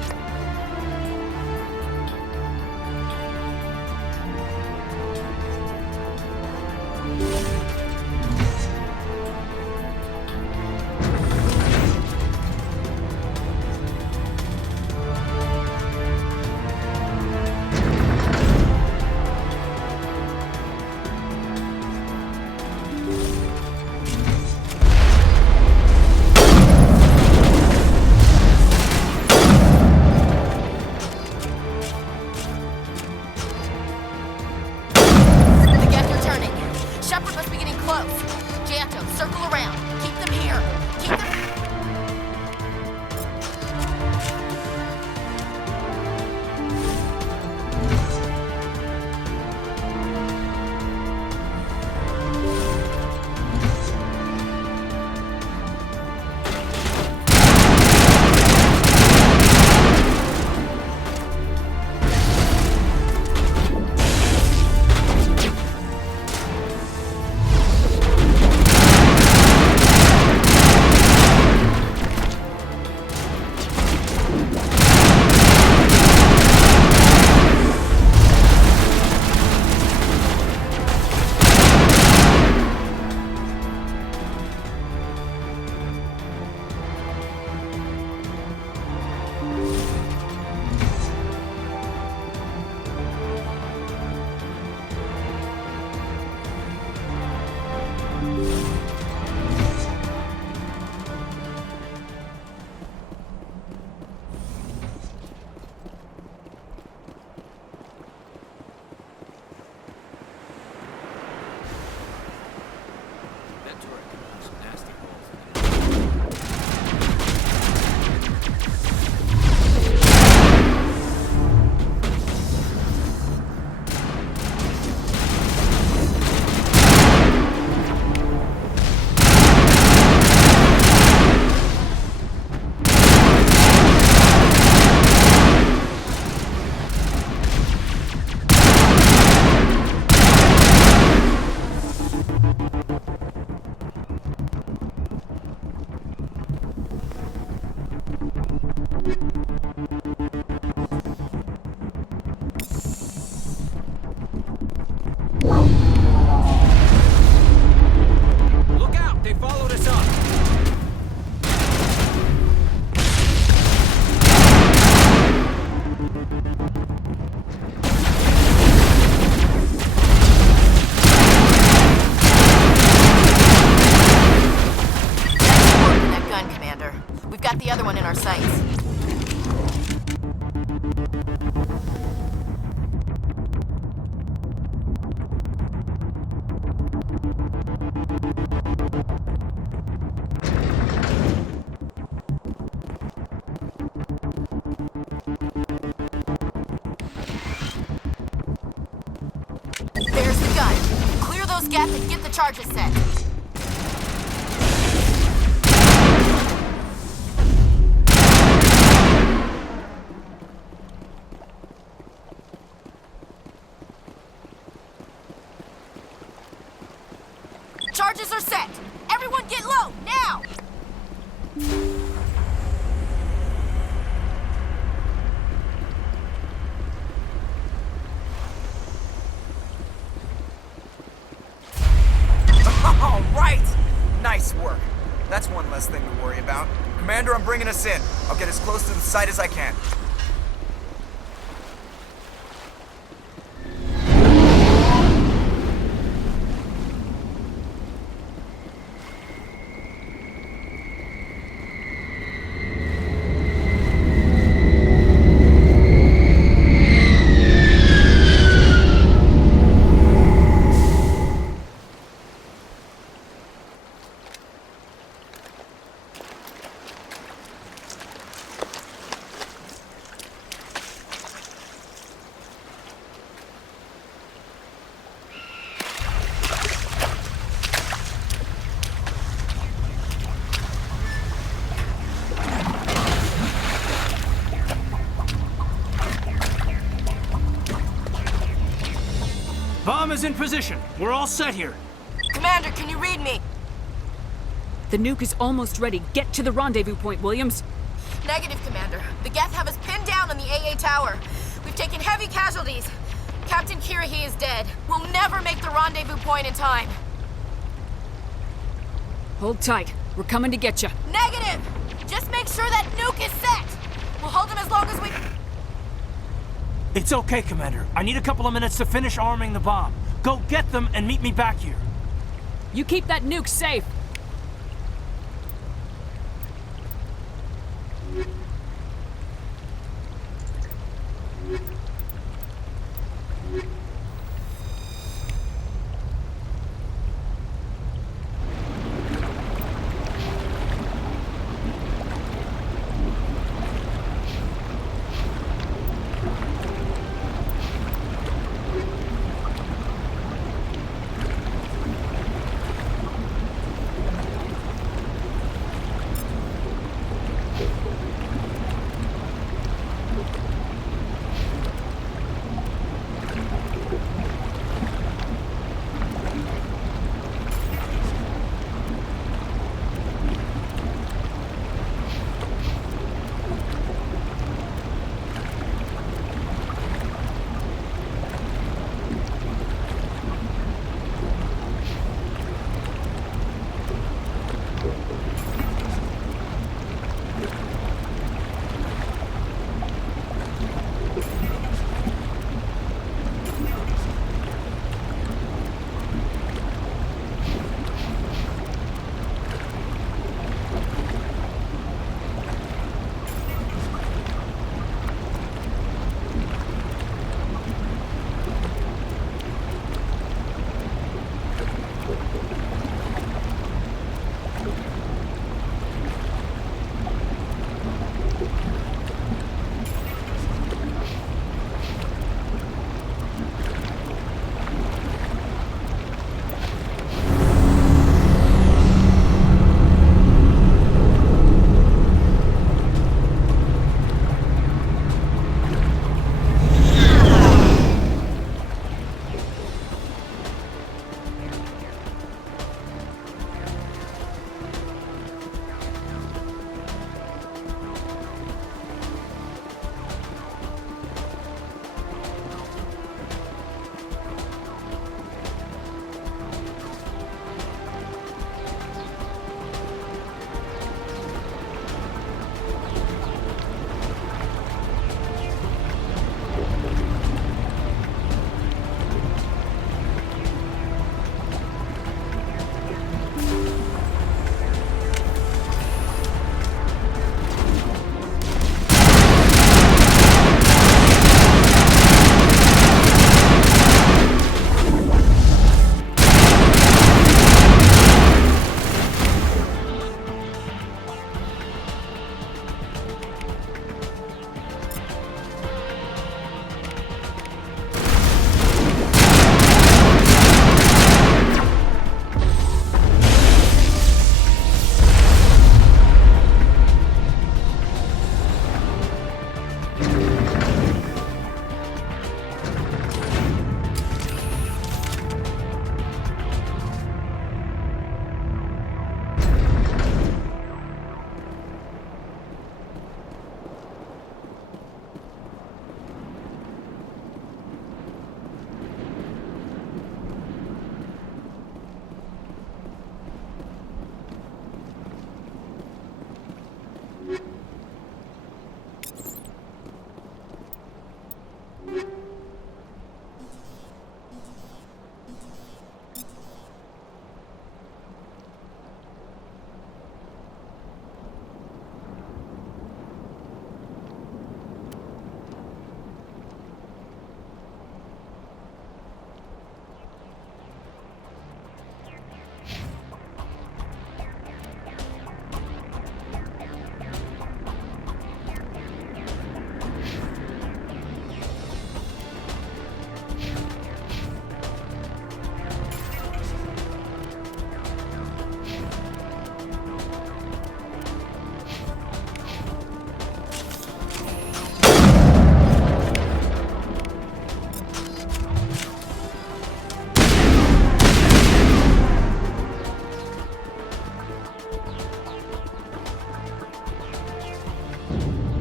those gaps and get the charges set. Charges are set! Everyone get low, now! All right! Nice work. That's one less thing to worry about. Commander, I'm bringing us in. I'll get as close to the site as I can. Bomb is in position. We're all set here. Commander, can you read me? The nuke is almost ready. Get to the rendezvous point, Williams. Negative, Commander. The Geth have us pinned down on the AA tower. We've taken heavy casualties. Captain Kirahi is dead. We'll never make the rendezvous point in time. Hold tight. We're coming to get you. Negative! Just make sure that nuke is set! We'll hold them as long as we... It's okay, Commander. I need a couple of minutes to finish arming the bomb. Go get them and meet me back here. You keep that nuke safe.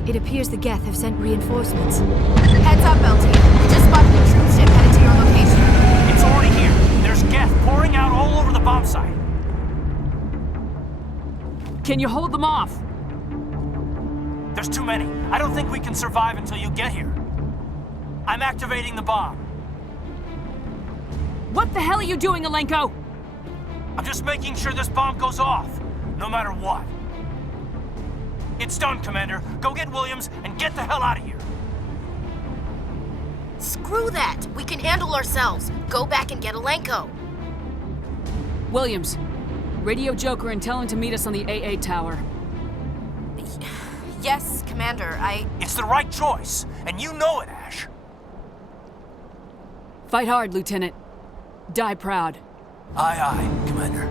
It appears the Geth have sent reinforcements. Heads up, LT. We just spotted a troop ship headed to your location. It's already here. There's Geth pouring out all over the bomb site. Can you hold them off? There's too many. I don't think we can survive until you get here. I'm activating the bomb. What the hell are you doing, Alenko? I'm just making sure this bomb goes off, no matter what. It's done, Commander. Go get Williams and get the hell out of here. Screw that. We can handle ourselves. Go back and get Alenko. Williams, radio Joker and tell him to meet us on the AA tower. Yes, Commander, It's the right choice, and you know it, Ash. Fight hard, Lieutenant. Die proud. Aye, aye, Commander.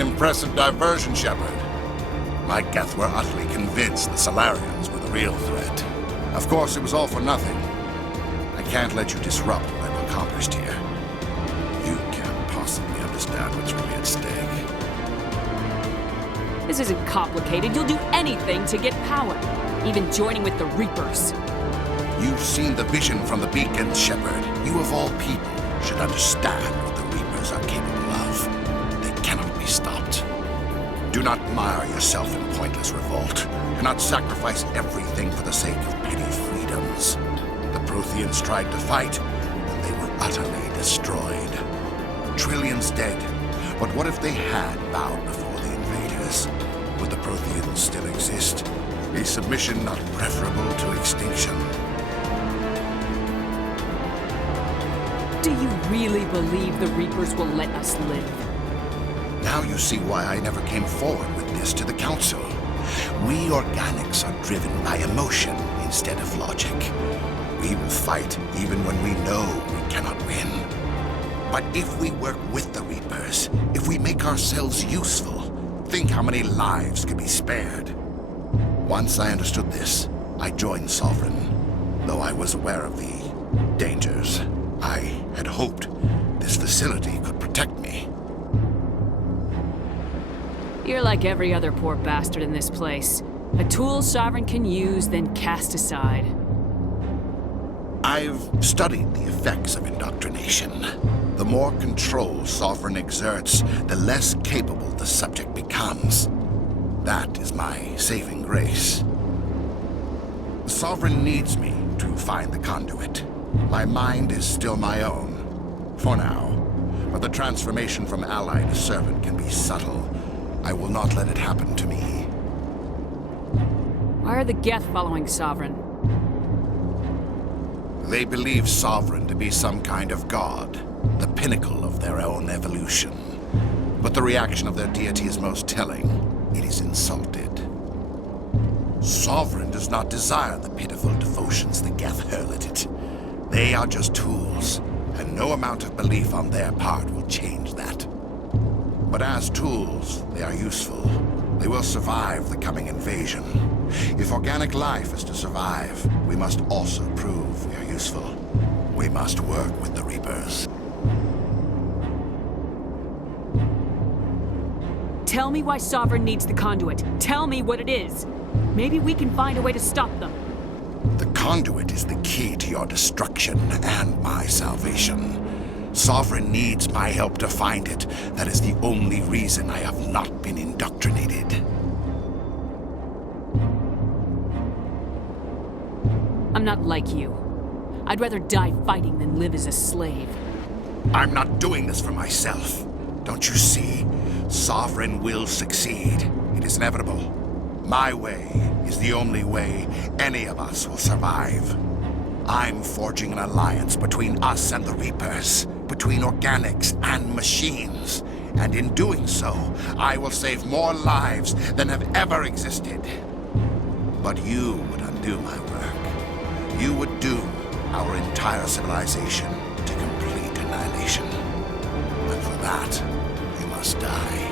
Impressive diversion, Shepard. My Geth were utterly convinced the Solarians were the real threat. Of course, it was all for nothing. I can't let you disrupt what I've accomplished here. You can't possibly understand what's really at stake. This isn't complicated. You'll do anything to get power, even joining with the Reapers. You've seen the vision from the beacons, Shepard. You of all people should understand what the Reapers are capable of. They cannot be stopped. Do not mire yourself in pointless revolt. Do not sacrifice everything for the sake of petty freedoms. The Protheans tried to fight, and they were utterly destroyed. Trillions dead. But what if they had bowed before the invaders? Would the Protheans still exist? Is submission not preferable to extinction? Do you really believe the Reapers will let us live? Now you see why I never came forward with this to the Council. We organics are driven by emotion instead of logic. We will fight even when we know we cannot win. But if we work with the Reapers, if we make ourselves useful, think how many lives could be spared. Once I understood this, I joined Sovereign, though I was aware of the dangers. I had hoped this facility could protect me. You're like every other poor bastard in this place. A tool Sovereign can use, then cast aside. I've studied the effects of indoctrination. The more control Sovereign exerts, the less capable the subject becomes. That is my saving grace. Sovereign needs me to find the conduit. My mind is still my own, for now. But the transformation from ally to servant can be subtle. I will not let it happen to me. Why are the Geth following Sovereign? They believe Sovereign to be some kind of god, the pinnacle of their own evolution. But the reaction of their deity is most telling. It is insulted. Sovereign does not desire the pitiful devotions the Geth hurl at it. They are just tools, and no amount of belief on their part will change that. But as tools, they are useful. They will survive the coming invasion. If organic life is to survive, we must also prove we are useful. We must work with the Reapers. Tell me why Sovereign needs the conduit. Tell me what it is. Maybe we can find a way to stop them. The conduit is the key to your destruction and my salvation. Sovereign needs my help to find it. That is the only reason I have not been indoctrinated. I'm not like you. I'd rather die fighting than live as a slave. I'm not doing this for myself. Don't you see? Sovereign will succeed. It is inevitable. My way is the only way any of us will survive. I'm forging an alliance between us and the Reapers, between organics and machines. And in doing so, I will save more lives than have ever existed. But you would undo my work. You would doom our entire civilization to complete annihilation. And for that, you must die.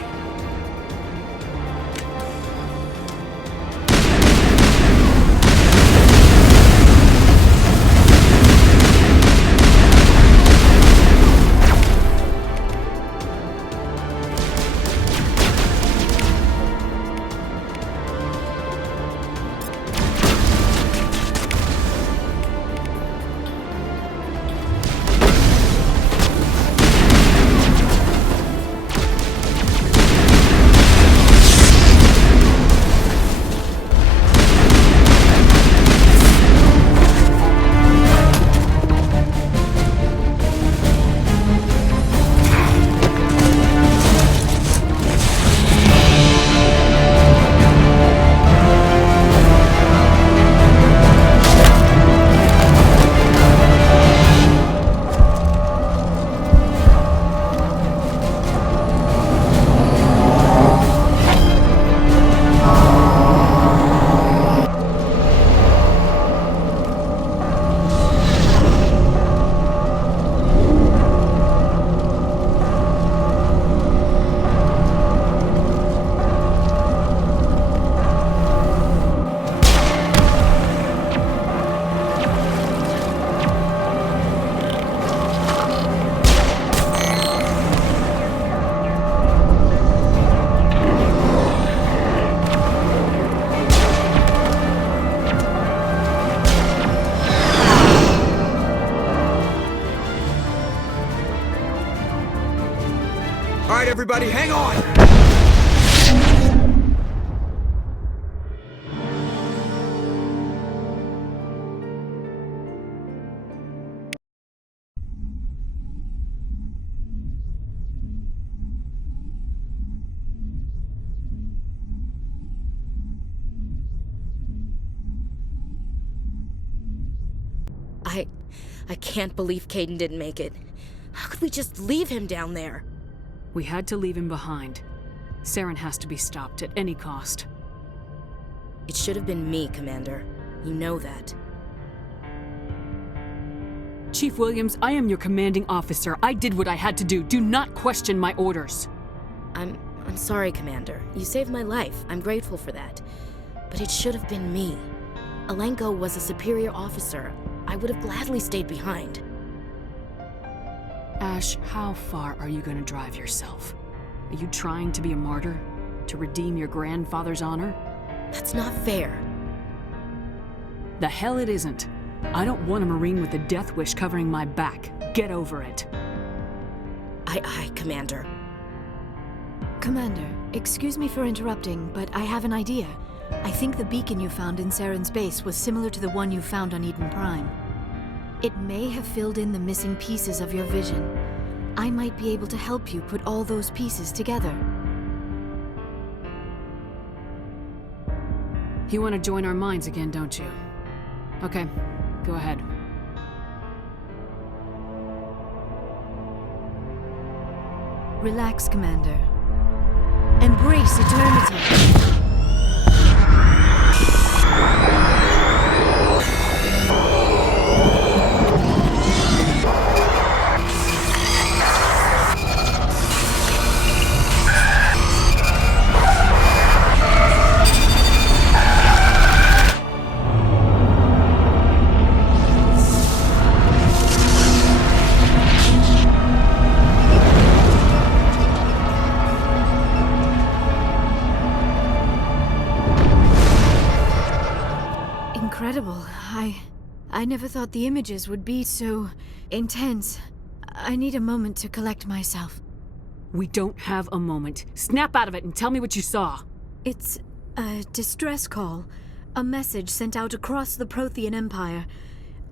Alright, everybody, hang on! I can't believe Caden didn't make it. How could we just leave him down there? We had to leave him behind. Saren has to be stopped at any cost. It should have been me, Commander. You know that. Chief Williams, I am your commanding officer. I did what I had to do. Do not question my orders. I'm sorry, Commander. You saved my life. I'm grateful for that. But it should have been me. Alenko was a superior officer. I would have gladly stayed behind. Ash, how far are you going to drive yourself? Are you trying to be a martyr? To redeem your grandfather's honor? That's not fair. The hell it isn't. I don't want a Marine with a death wish covering my back. Get over it. Aye, Commander. Commander, excuse me for interrupting, but I have an idea. I think the beacon you found in Saren's base was similar to the one you found on Eden Prime. It may have filled in the missing pieces of your vision. I might be able to help you put all those pieces together. You want to join our minds again, don't you? Okay, go ahead. Relax, Commander. Embrace eternity. incredible. I never thought the images would be so intense. I need a moment to collect myself. We don't have a moment. Snap out of it and tell me what you saw. It's a distress call. A message sent out across the Prothean Empire.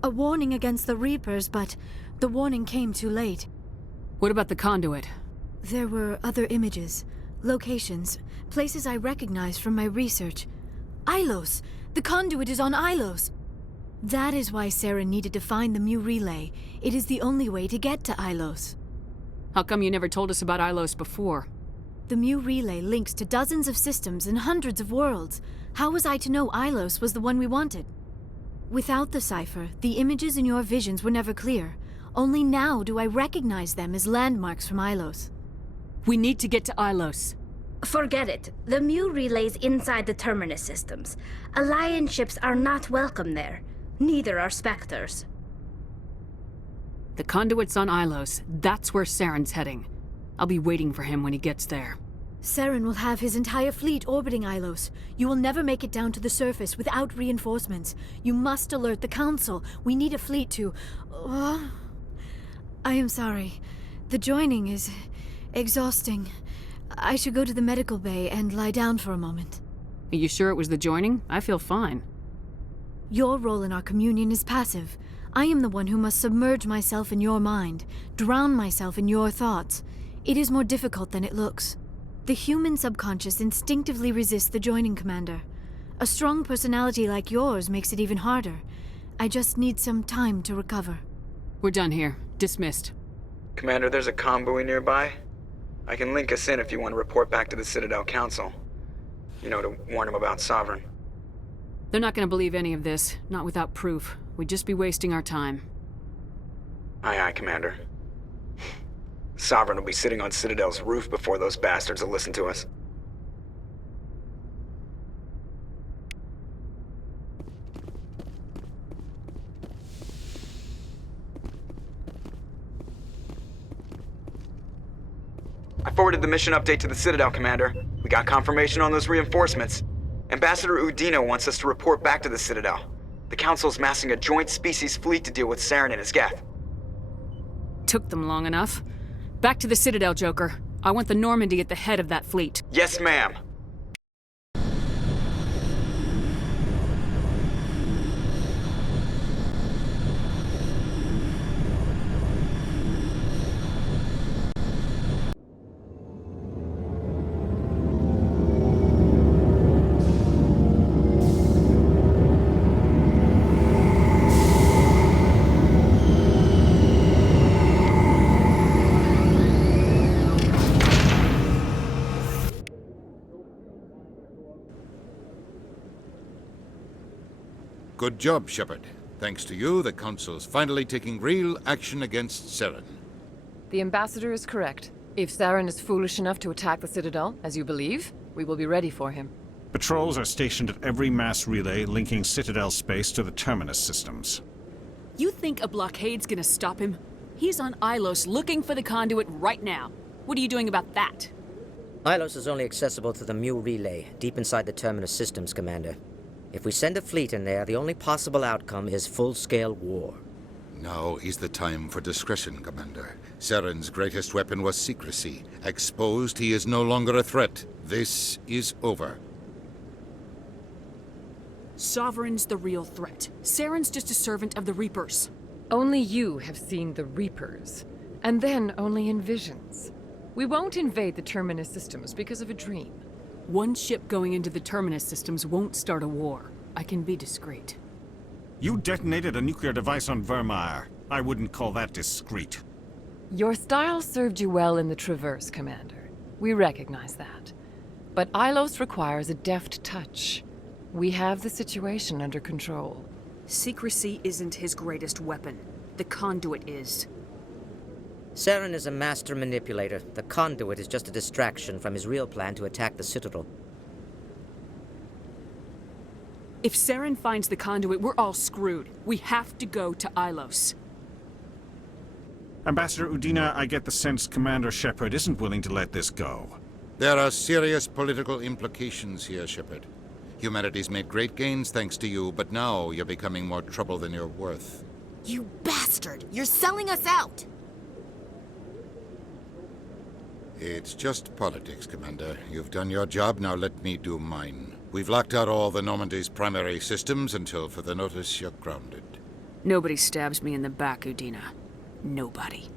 A warning against the Reapers, but the warning came too late. What about the conduit? There were other images, locations, places I recognized from my research. Ilos! The conduit is on Ilos! That is why Saren needed to find the Mu relay. It is the only way to get to Ilos. How come you never told us about Ilos before? The Mu relay links to dozens of systems and hundreds of worlds. How was I to know Ilos was the one we wanted? Without the cipher, the images in your visions were never clear. Only now do I recognize them as landmarks from Ilos. We need to get to Ilos. Forget it. The Mu relay's inside the Terminus systems. Alliance ships are not welcome there. Neither are Spectres. The conduit's on Ilos. That's where Saren's heading. I'll be waiting for him when he gets there. Saren will have his entire fleet orbiting Ilos. You will never make it down to the surface without reinforcements. You must alert the Council. We need a fleet to... I am sorry. The joining is exhausting. I should go to the medical bay and lie down for a moment. Are you sure it was the joining? I feel fine. Your role in our communion is passive. I am the one who must submerge myself in your mind, drown myself in your thoughts. It is more difficult than it looks. The human subconscious instinctively resists the joining, Commander. A strong personality like yours makes it even harder. I just need some time to recover. We're done here. Dismissed. Commander, there's a comm buoy nearby. I can link us in if you want to report back to the Citadel Council. You know, to warn them about Sovereign. They're not going to believe any of this, not without proof. We'd just be wasting our time. Aye, aye, Commander. Sovereign will be sitting on Citadel's roof before those bastards will listen to us. I forwarded the mission update to the Citadel, Commander. We got confirmation on those reinforcements. Ambassador Udina wants us to report back to the Citadel. The Council's massing a joint species fleet to deal with Saren and his Geth. Took them long enough. Back to the Citadel, Joker. I want the Normandy at the head of that fleet. Yes, ma'am. Good job, Shepard. Thanks to you, the Council's finally taking real action against Saren. The Ambassador is correct. If Saren is foolish enough to attack the Citadel, as you believe, we will be ready for him. Patrols are stationed at every mass relay linking Citadel space to the Terminus systems. You think a blockade's gonna stop him? He's on Ilos looking for the conduit right now. What are you doing about that? Ilos is only accessible to the Mu relay, deep inside the Terminus systems, Commander. If we send a fleet in there, the only possible outcome is full-scale war. Now is the time for discretion, Commander. Saren's greatest weapon was secrecy. Exposed, he is no longer a threat. This is over. Sovereign's the real threat. Saren's just a servant of the Reapers. Only you have seen the Reapers, and then only in visions. We won't invade the Terminus systems because of a dream. One ship going into the Terminus systems won't start a war. I can be discreet. You detonated a nuclear device on Virmire. I wouldn't call that discreet. Your style served you well in the Traverse, Commander. We recognize that. But Ilos requires a deft touch. We have the situation under control. Secrecy isn't his greatest weapon. The conduit is. Saren is a master manipulator. The conduit is just a distraction from his real plan to attack the Citadel. If Saren finds the conduit, we're all screwed. We have to go to Ilos. Ambassador Udina, I get the sense Commander Shepard isn't willing to let this go. There are serious political implications here, Shepard. Humanity's made great gains thanks to you, but now you're becoming more trouble than you're worth. You bastard! You're selling us out! It's just politics, Commander. You've done your job, now let me do mine. We've locked out all the Normandy's primary systems until further notice you're grounded. Nobody stabs me in the back, Udina. Nobody.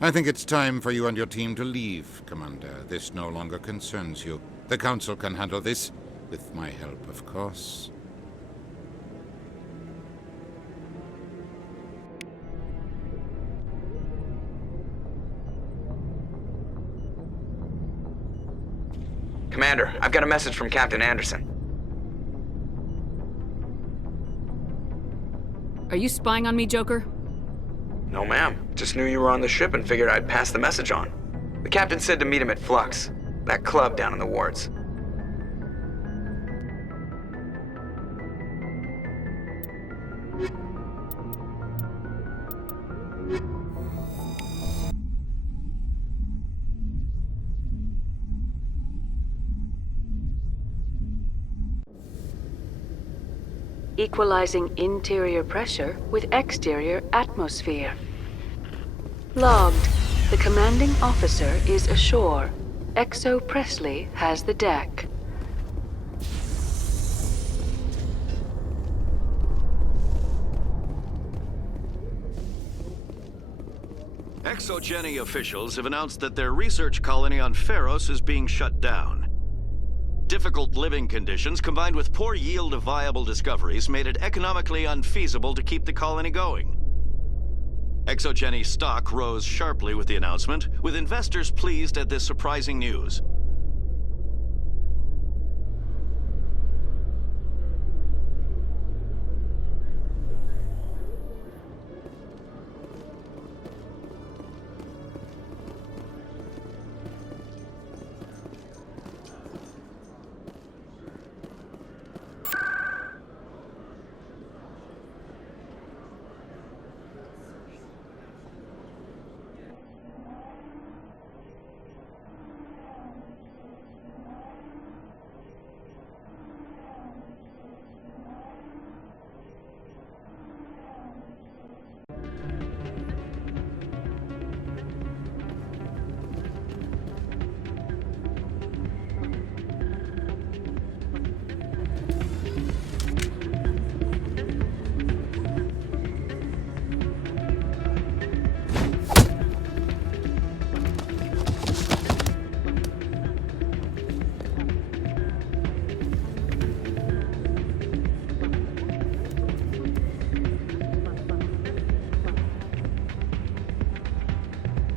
I think it's time for you and your team to leave, Commander. This no longer concerns you. The Council can handle this, with my help, of course. Commander, I've got a message from Captain Anderson. Are you spying on me, Joker? No, ma'am. Just knew you were on the ship and figured I'd pass the message on. The captain said to meet him at Flux, that club down in the wards. Equalizing interior pressure with exterior atmosphere. Logged. The commanding officer is ashore. Exo Presley has the deck. Exogeny officials have announced that their research colony on Pharos is being shut down. Difficult living conditions combined with poor yield of viable discoveries made it economically unfeasible to keep the colony going. Exogeny stock rose sharply with the announcement, with investors pleased at this surprising news.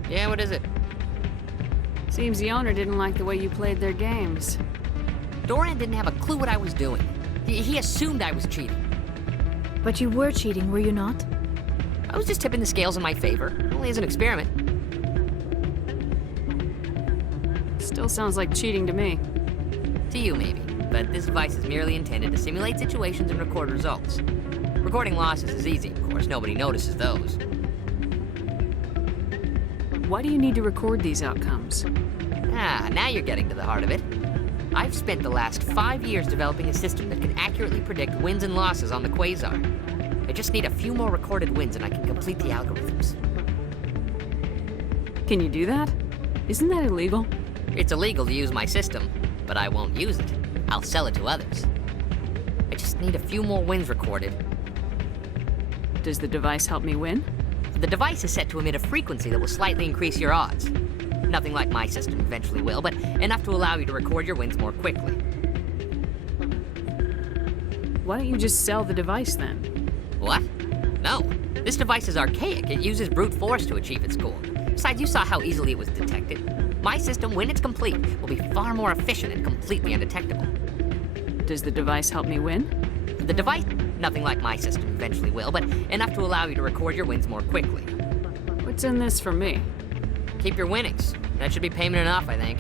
Yeah, what is it? Seems the owner didn't like the way you played their games. Doran didn't have a clue what I was doing. He assumed I was cheating. But you were cheating, were you not? I was just tipping the scales in my favor. Only as an experiment. Still sounds like cheating to me. To you, maybe. But this device is merely intended to simulate situations and record results. Recording losses is easy, of course. Nobody notices those. Why do you need to record these outcomes? Ah, now you're getting to the heart of it. I've spent the last 5 years developing a system that can accurately predict wins and losses on the Quasar. I just need a few more recorded wins and I can complete the algorithms. Can you do that? Isn't that illegal? It's illegal to use my system, but I won't use it. I'll sell it to others. I just need a few more wins recorded. Does the device help me win? The device is set to emit a frequency that will slightly increase your odds. Nothing like my system eventually will, but enough to allow you to record your wins more quickly. Why don't you just sell the device then? What? No. This device is archaic. It uses brute force to achieve its goal. Besides, you saw how easily it was detected. My system, when it's complete, will be far more efficient and completely undetectable. Does the device help me win? The device, nothing like my system eventually will, but enough to allow you to record your wins more quickly. What's in this for me? Keep your winnings. That should be payment enough, I think.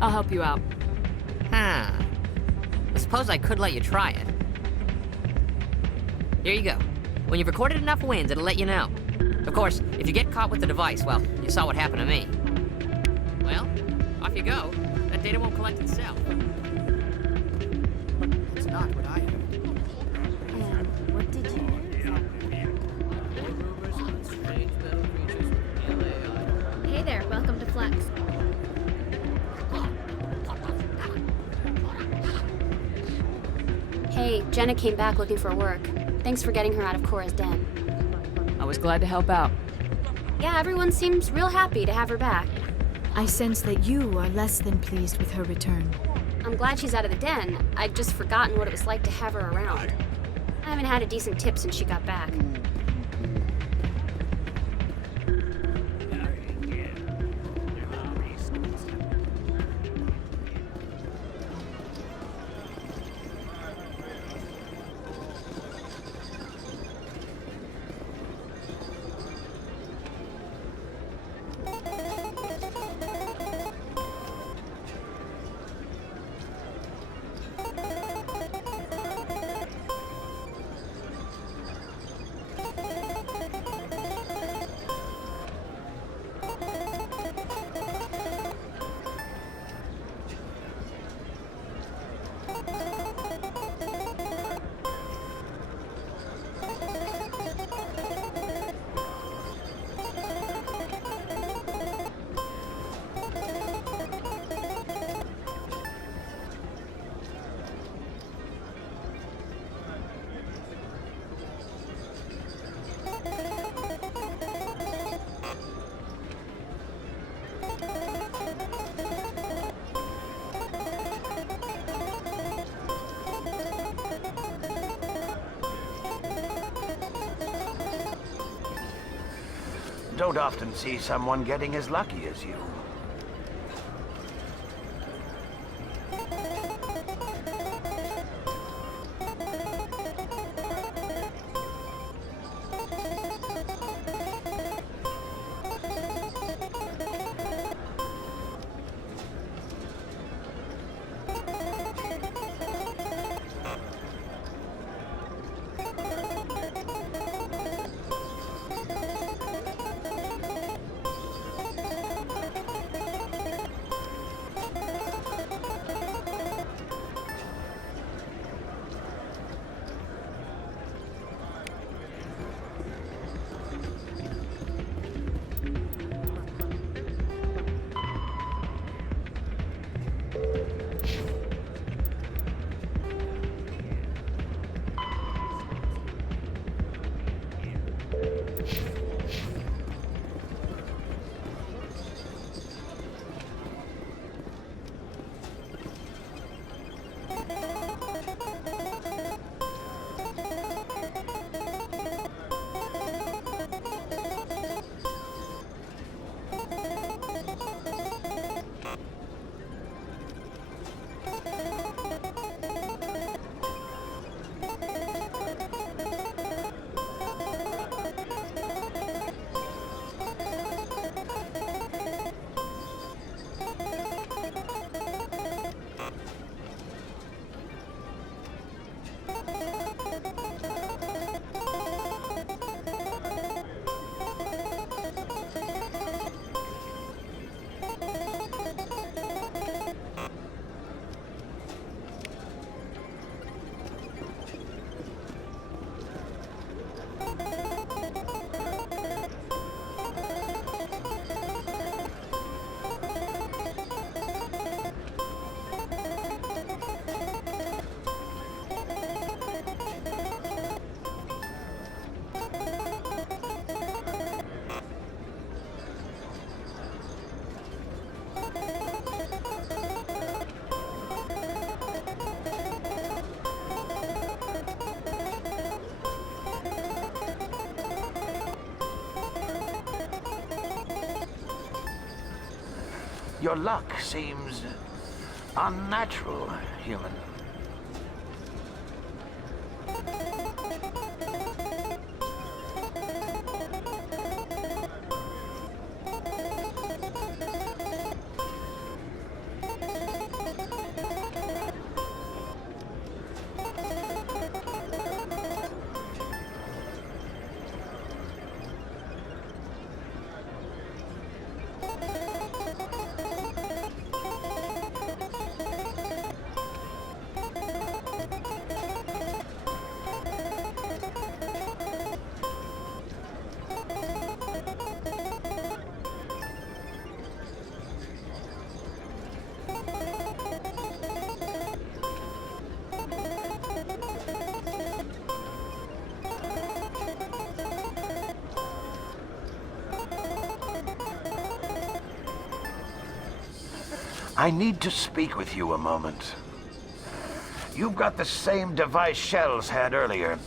I'll help you out. Huh. I suppose I could let you try it. Here you go. When you've recorded enough wins, it'll let you know. Of course, if you get caught with the device, well, you saw what happened to me. Well, off you go. That Data won't collect itself. It's not what I heard. And what did you Hey there, welcome to Flex. Hey, Jenna came back looking for work. Thanks for getting her out of Cora's den. I was glad to help out. Yeah, everyone seems real happy to have her back. I sense that you are less than pleased with her return. I'm glad she's out of the den. I'd just forgotten what it was like to have her around. I haven't had a decent tip since she got back. Don't often see someone getting as lucky as you. Your luck seems unnatural, human. I need to speak with you a moment. You've got the same device Shells had earlier.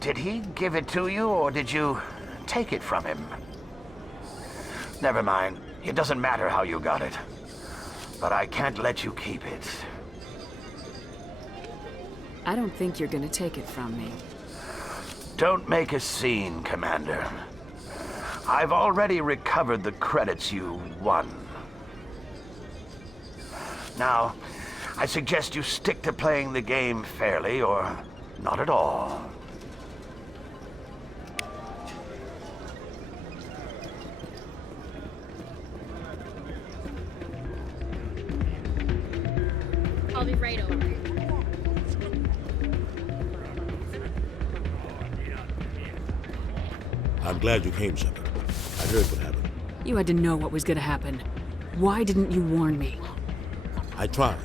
Did he give it to you, or did you take it from him? Never mind. It doesn't matter how you got it. But I can't let you keep it. I don't think you're gonna take it from me. Don't make a scene, Commander. I've already recovered the credits you won. Now, I suggest you stick to playing the game fairly, or not at all. I'll be right over. I'm glad you came, Shepard. I heard what happened. You had to know what was gonna happen. Why didn't you warn me? I tried.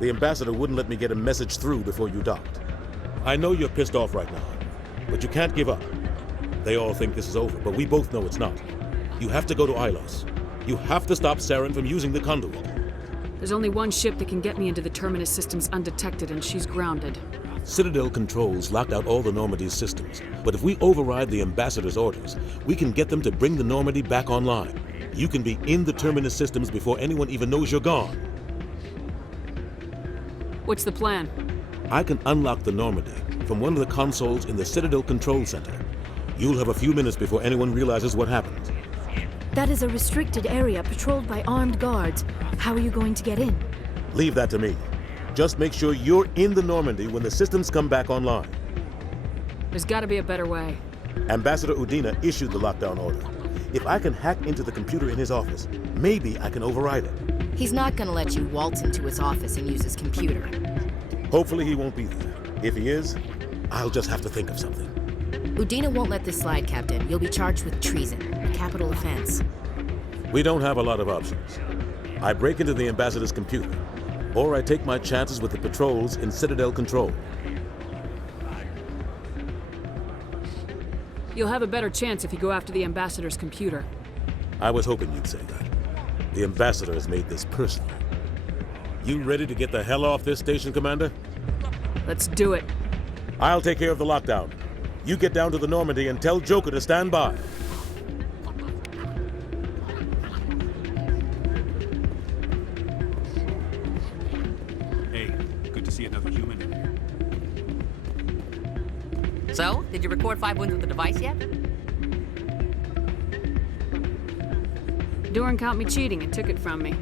The ambassador wouldn't let me get a message through before you docked. I know you're pissed off right now, but you can't give up. They all think this is over, but we both know it's not. You have to go to Ilos. You have to stop Saren from using the conduit. There's only one ship that can get me into the Terminus systems undetected, and she's grounded. Citadel controls locked out all the Normandy's systems, but if we override the ambassador's orders, we can get them to bring the Normandy back online. You can be in the Terminus systems before anyone even knows you're gone. What's the plan? I can unlock the Normandy from one of the consoles in the Citadel Control Center. You'll have a few minutes before anyone realizes what happened. That is a restricted area patrolled by armed guards. How are you going to get in? Leave that to me. Just make sure you're in the Normandy when the systems come back online. There's gotta be a better way. Ambassador Udina issued the lockdown order. If I can hack into the computer in his office, maybe I can override it. He's not gonna let you waltz into his office and use his computer. Hopefully he won't be there. If he is, I'll just have to think of something. Udina won't let this slide, Captain. You'll be charged with treason, a capital offense. We don't have a lot of options. I break into the ambassador's computer, or I take my chances with the patrols in Citadel Control. You'll have a better chance if you go after the ambassador's computer. I was hoping you'd say that. The ambassador has made this personal. You ready to get the hell off this station, Commander? Let's do it. I'll take care of the lockdown. You get down to the Normandy and tell Joker to stand by. Hey, good to see another human in here. So, did you record 5 wins with the device yet? Doran caught me cheating and took it from me.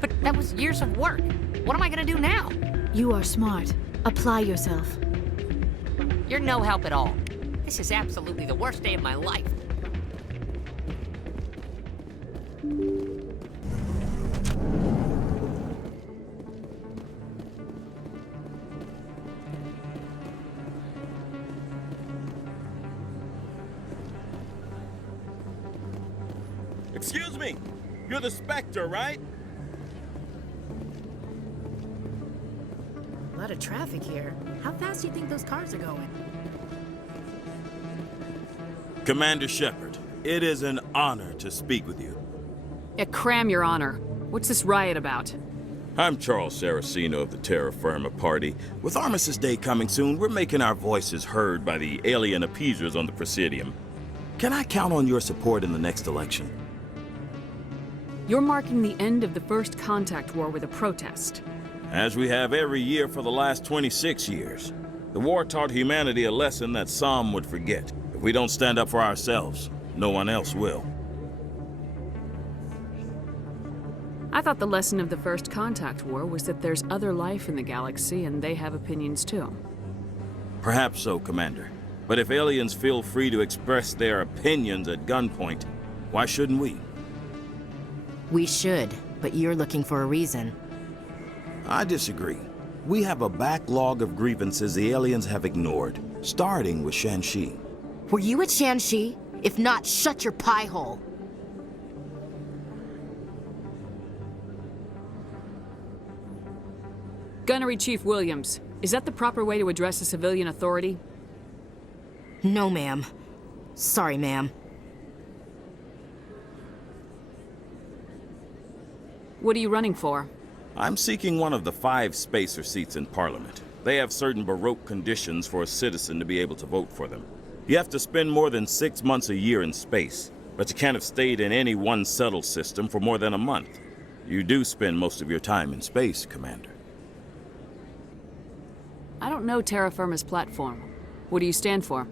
But that was years of work. What am I gonna do now? You are smart. Apply yourself. You're no help at all. This is absolutely the worst day of my life. Excuse me, you're the Spectre, right? A lot of traffic here. How fast do you think those cars are going? Commander Shepard, it is an honor to speak with you. Yeah, cram your honor. What's this riot about? I'm Charles Saraceno of the Terra Firma Party. With Armistice Day coming soon, we're making our voices heard by the alien appeasers on the Presidium. Can I count on your support in the next election? You're marking the end of the First Contact War with a protest. As we have every year for the last 26 years. The war taught humanity a lesson that some would forget. If we don't stand up for ourselves, no one else will. I thought the lesson of the First Contact War was that there's other life in the galaxy and they have opinions too. Perhaps so, Commander. But if aliens feel free to express their opinions at gunpoint, why shouldn't we? We should, but you're looking for a reason. I disagree. We have a backlog of grievances the aliens have ignored, starting with Shanxi. Were you at Shanxi? If not, shut your pie hole. Gunnery Chief Williams, is that the proper way to address a civilian authority? No, ma'am. Sorry, ma'am. What are you running for? I'm seeking one of the 5 spacer seats in Parliament. They have certain Baroque conditions for a citizen to be able to vote for them. You have to spend more than 6 months a year in space, but you can't have stayed in any one settled system for more than a month. You do spend most of your time in space, Commander. I don't know terra firma's platform. What do you stand for?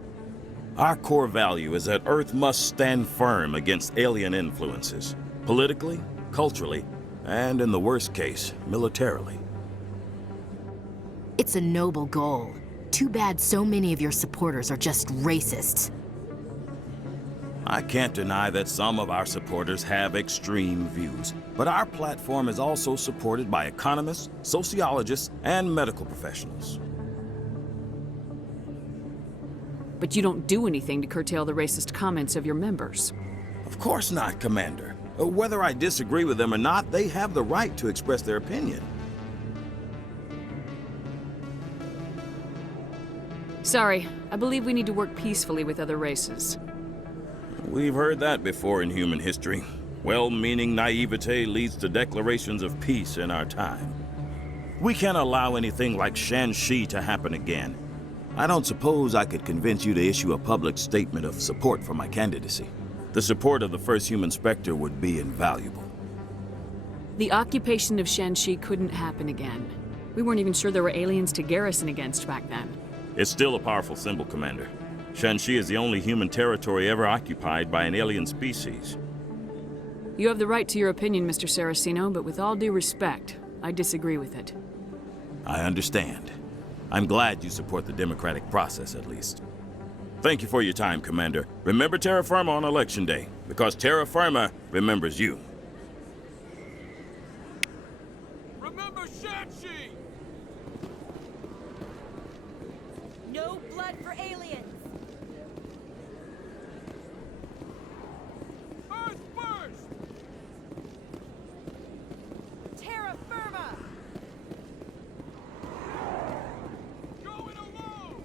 Our core value is that Earth must stand firm against alien influences, politically, culturally, and in the worst case, militarily. It's a noble goal. Too bad so many of your supporters are just racists. I can't deny that some of our supporters have extreme views, but our platform is also supported by economists, sociologists, and medical professionals. But you don't do anything to curtail the racist comments of your members. Of course not, Commander. Whether I disagree with them or not, they have the right to express their opinion. Sorry, I believe we need to work peacefully with other races. We've heard that before in human history. Well-meaning naivete leads to declarations of peace in our time. We can't allow anything like Shanxi to happen again. I don't suppose I could convince you to issue a public statement of support for my candidacy. The support of the first human Spectre would be invaluable. The occupation of Shanxi couldn't happen again. We weren't even sure there were aliens to garrison against back then. It's still a powerful symbol, Commander. Shanxi is the only human territory ever occupied by an alien species. You have the right to your opinion, Mr. Saraceno, but with all due respect, I disagree with it. I understand. I'm glad you support the democratic process, at least. Thank you for your time, Commander. Remember terra firma on Election Day, because terra firma remembers you. Remember Shanxi! No blood for aliens! Earth first! Terra firma! Going alone!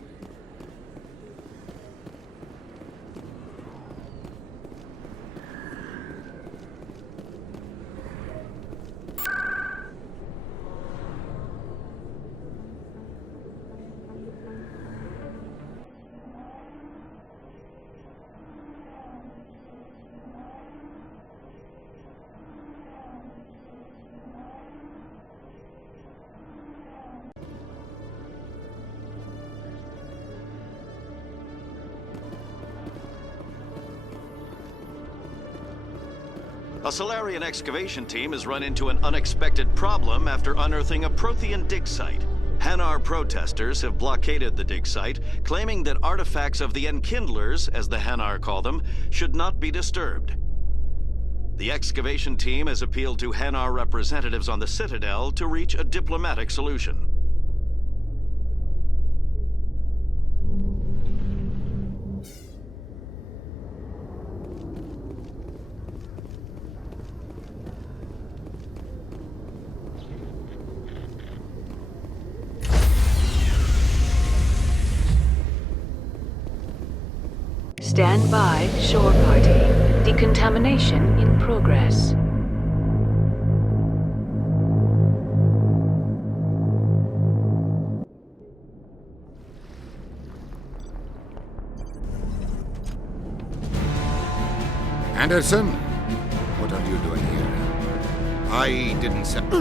A Solarian excavation team has run into an unexpected problem after unearthing a Prothean dig site. Hanar protesters have blockaded the dig site, claiming that artifacts of the Enkindlers, as the Hanar call them, should not be disturbed. The excavation team has appealed to Hanar representatives on the Citadel to reach a diplomatic solution. Stand by, shore party. Decontamination in progress. Anderson? What are you doing here? I didn't send...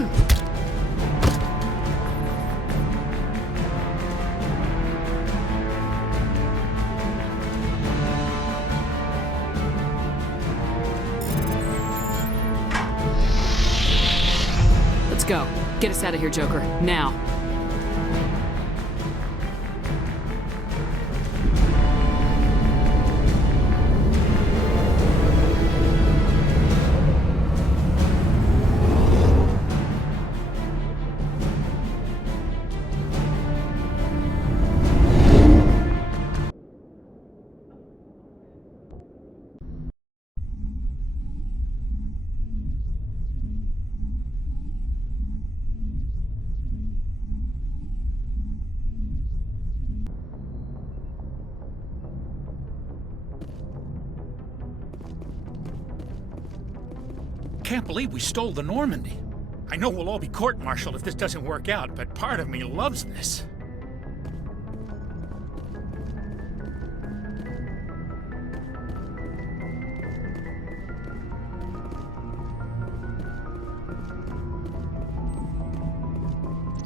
Let's go. Get us out of here, Joker. Now. Can't believe we stole the Normandy. I know we'll all be court-martialed if this doesn't work out, but part of me loves this.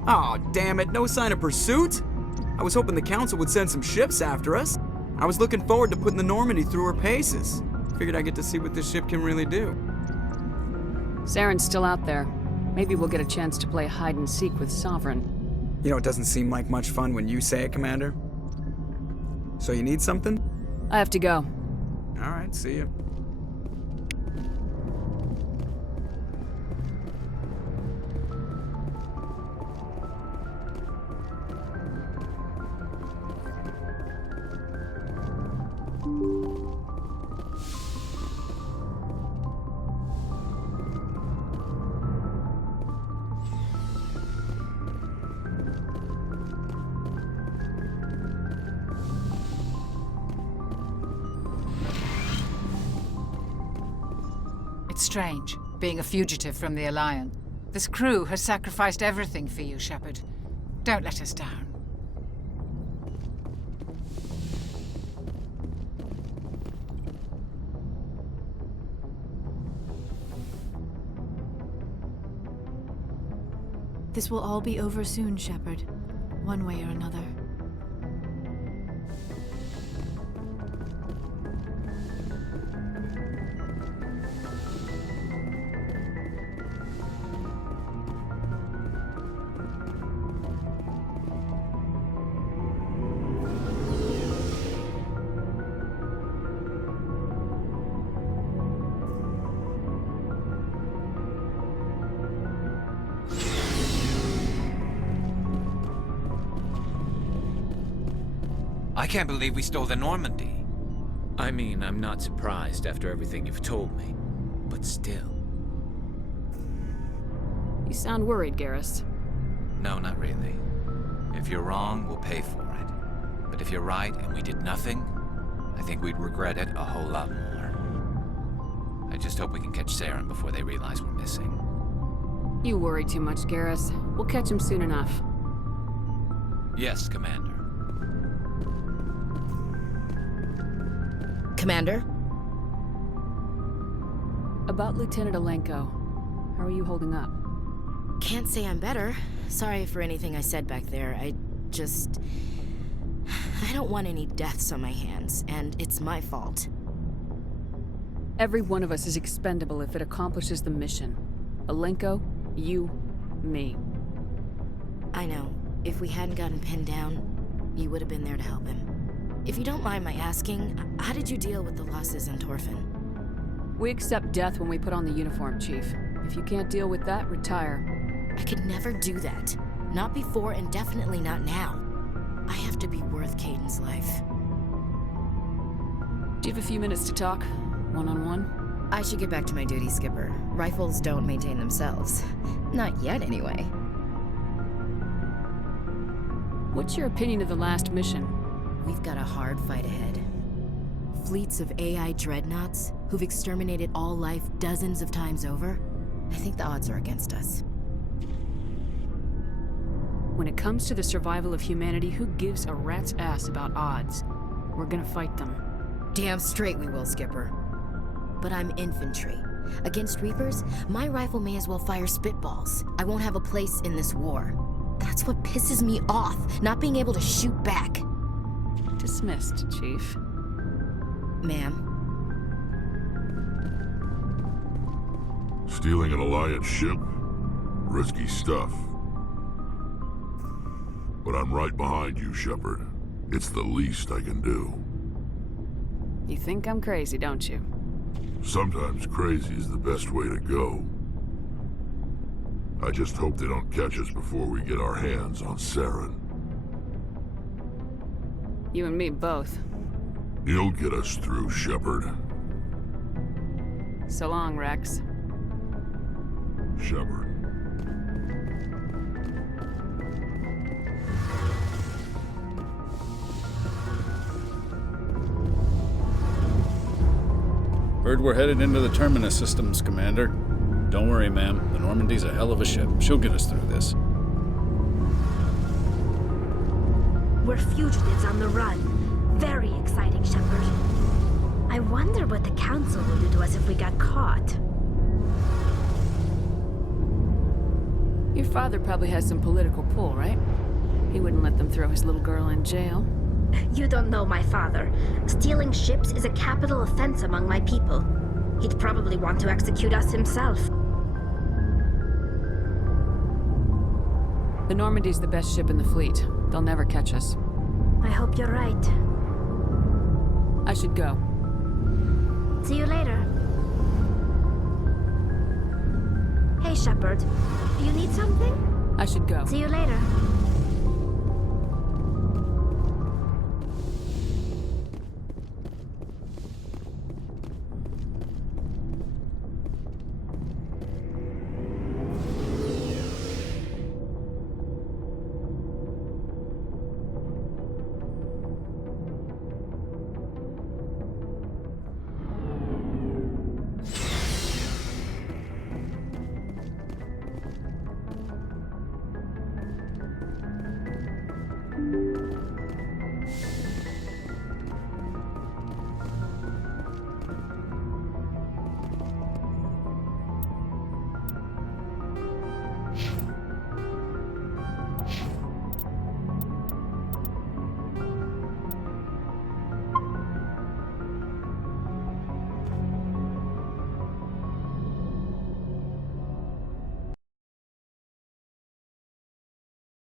Aw, damn it, no sign of pursuit? I was hoping the council would send some ships after us. I was looking forward to putting the Normandy through her paces. Figured I'd get to see what this ship can really do. Saren's still out there. Maybe we'll get a chance to play hide and seek with Sovereign. You know, it doesn't seem like much fun when you say it, Commander. So you need something? I have to go. All right, see you. It's strange, being a fugitive from the Alliance. This crew has sacrificed everything for you, Shepard. Don't let us down. This will all be over soon, Shepard. One way or another. I can't believe we stole the Normandy. I mean, I'm not surprised after everything you've told me, but still. You sound worried, Garrus. No, not really. If you're wrong, we'll pay for it. But if you're right and we did nothing, I think we'd regret it a whole lot more. I just hope we can catch Saren before they realize we're missing. You worry too much, Garrus. We'll catch him soon enough. Yes, Commander. Commander? About Lieutenant Alenko. How are you holding up? Can't say I'm better. Sorry for anything I said back there. I don't want any deaths on my hands, and it's my fault. Every one of us is expendable if it accomplishes the mission. Alenko, you, me. I know. If we hadn't gotten pinned down, you would have been there to help him. If you don't mind my asking, how did you deal with the losses in Torfin? We accept death when we put on the uniform, Chief. If you can't deal with that, retire. I could never do that. Not before and definitely not now. I have to be worth Kaiden's life. Do you have a few minutes to talk? One-on-one? I should get back to my duty, Skipper. Rifles don't maintain themselves. Not yet, anyway. What's your opinion of the last mission? We've got a hard fight ahead. Fleets of AI dreadnoughts who've exterminated all life dozens of times over. I think the odds are against us. When it comes to the survival of humanity, who gives a rat's ass about odds? We're gonna fight them. Damn straight we will, Skipper. But I'm infantry. Against Reapers, my rifle may as well fire spitballs. I won't have a place in this war. That's what pisses me off, not being able to shoot back. Dismissed, Chief. Ma'am. Stealing an Alliance ship? Risky stuff. But I'm right behind you, Shepard. It's the least I can do. You think I'm crazy, don't you? Sometimes crazy is the best way to go. I just hope they don't catch us before we get our hands on Saren. You and me both. You'll get us through, Shepard. So long, Rex. Shepard. Heard we're headed into the Terminus systems, Commander. Don't worry, ma'am. The Normandy's a hell of a ship. She'll get us through this. We're fugitives on the run. Very exciting, Shepard. I wonder what the Council will do to us if we got caught. Your father probably has some political pull, right? He wouldn't let them throw his little girl in jail. You don't know my father. Stealing ships is a capital offense among my people. He'd probably want to execute us himself. The Normandy's the best ship in the fleet. They'll never catch us. I hope you're right. I should go. See you later. Hey, Shepard. You need something? I should go. See you later.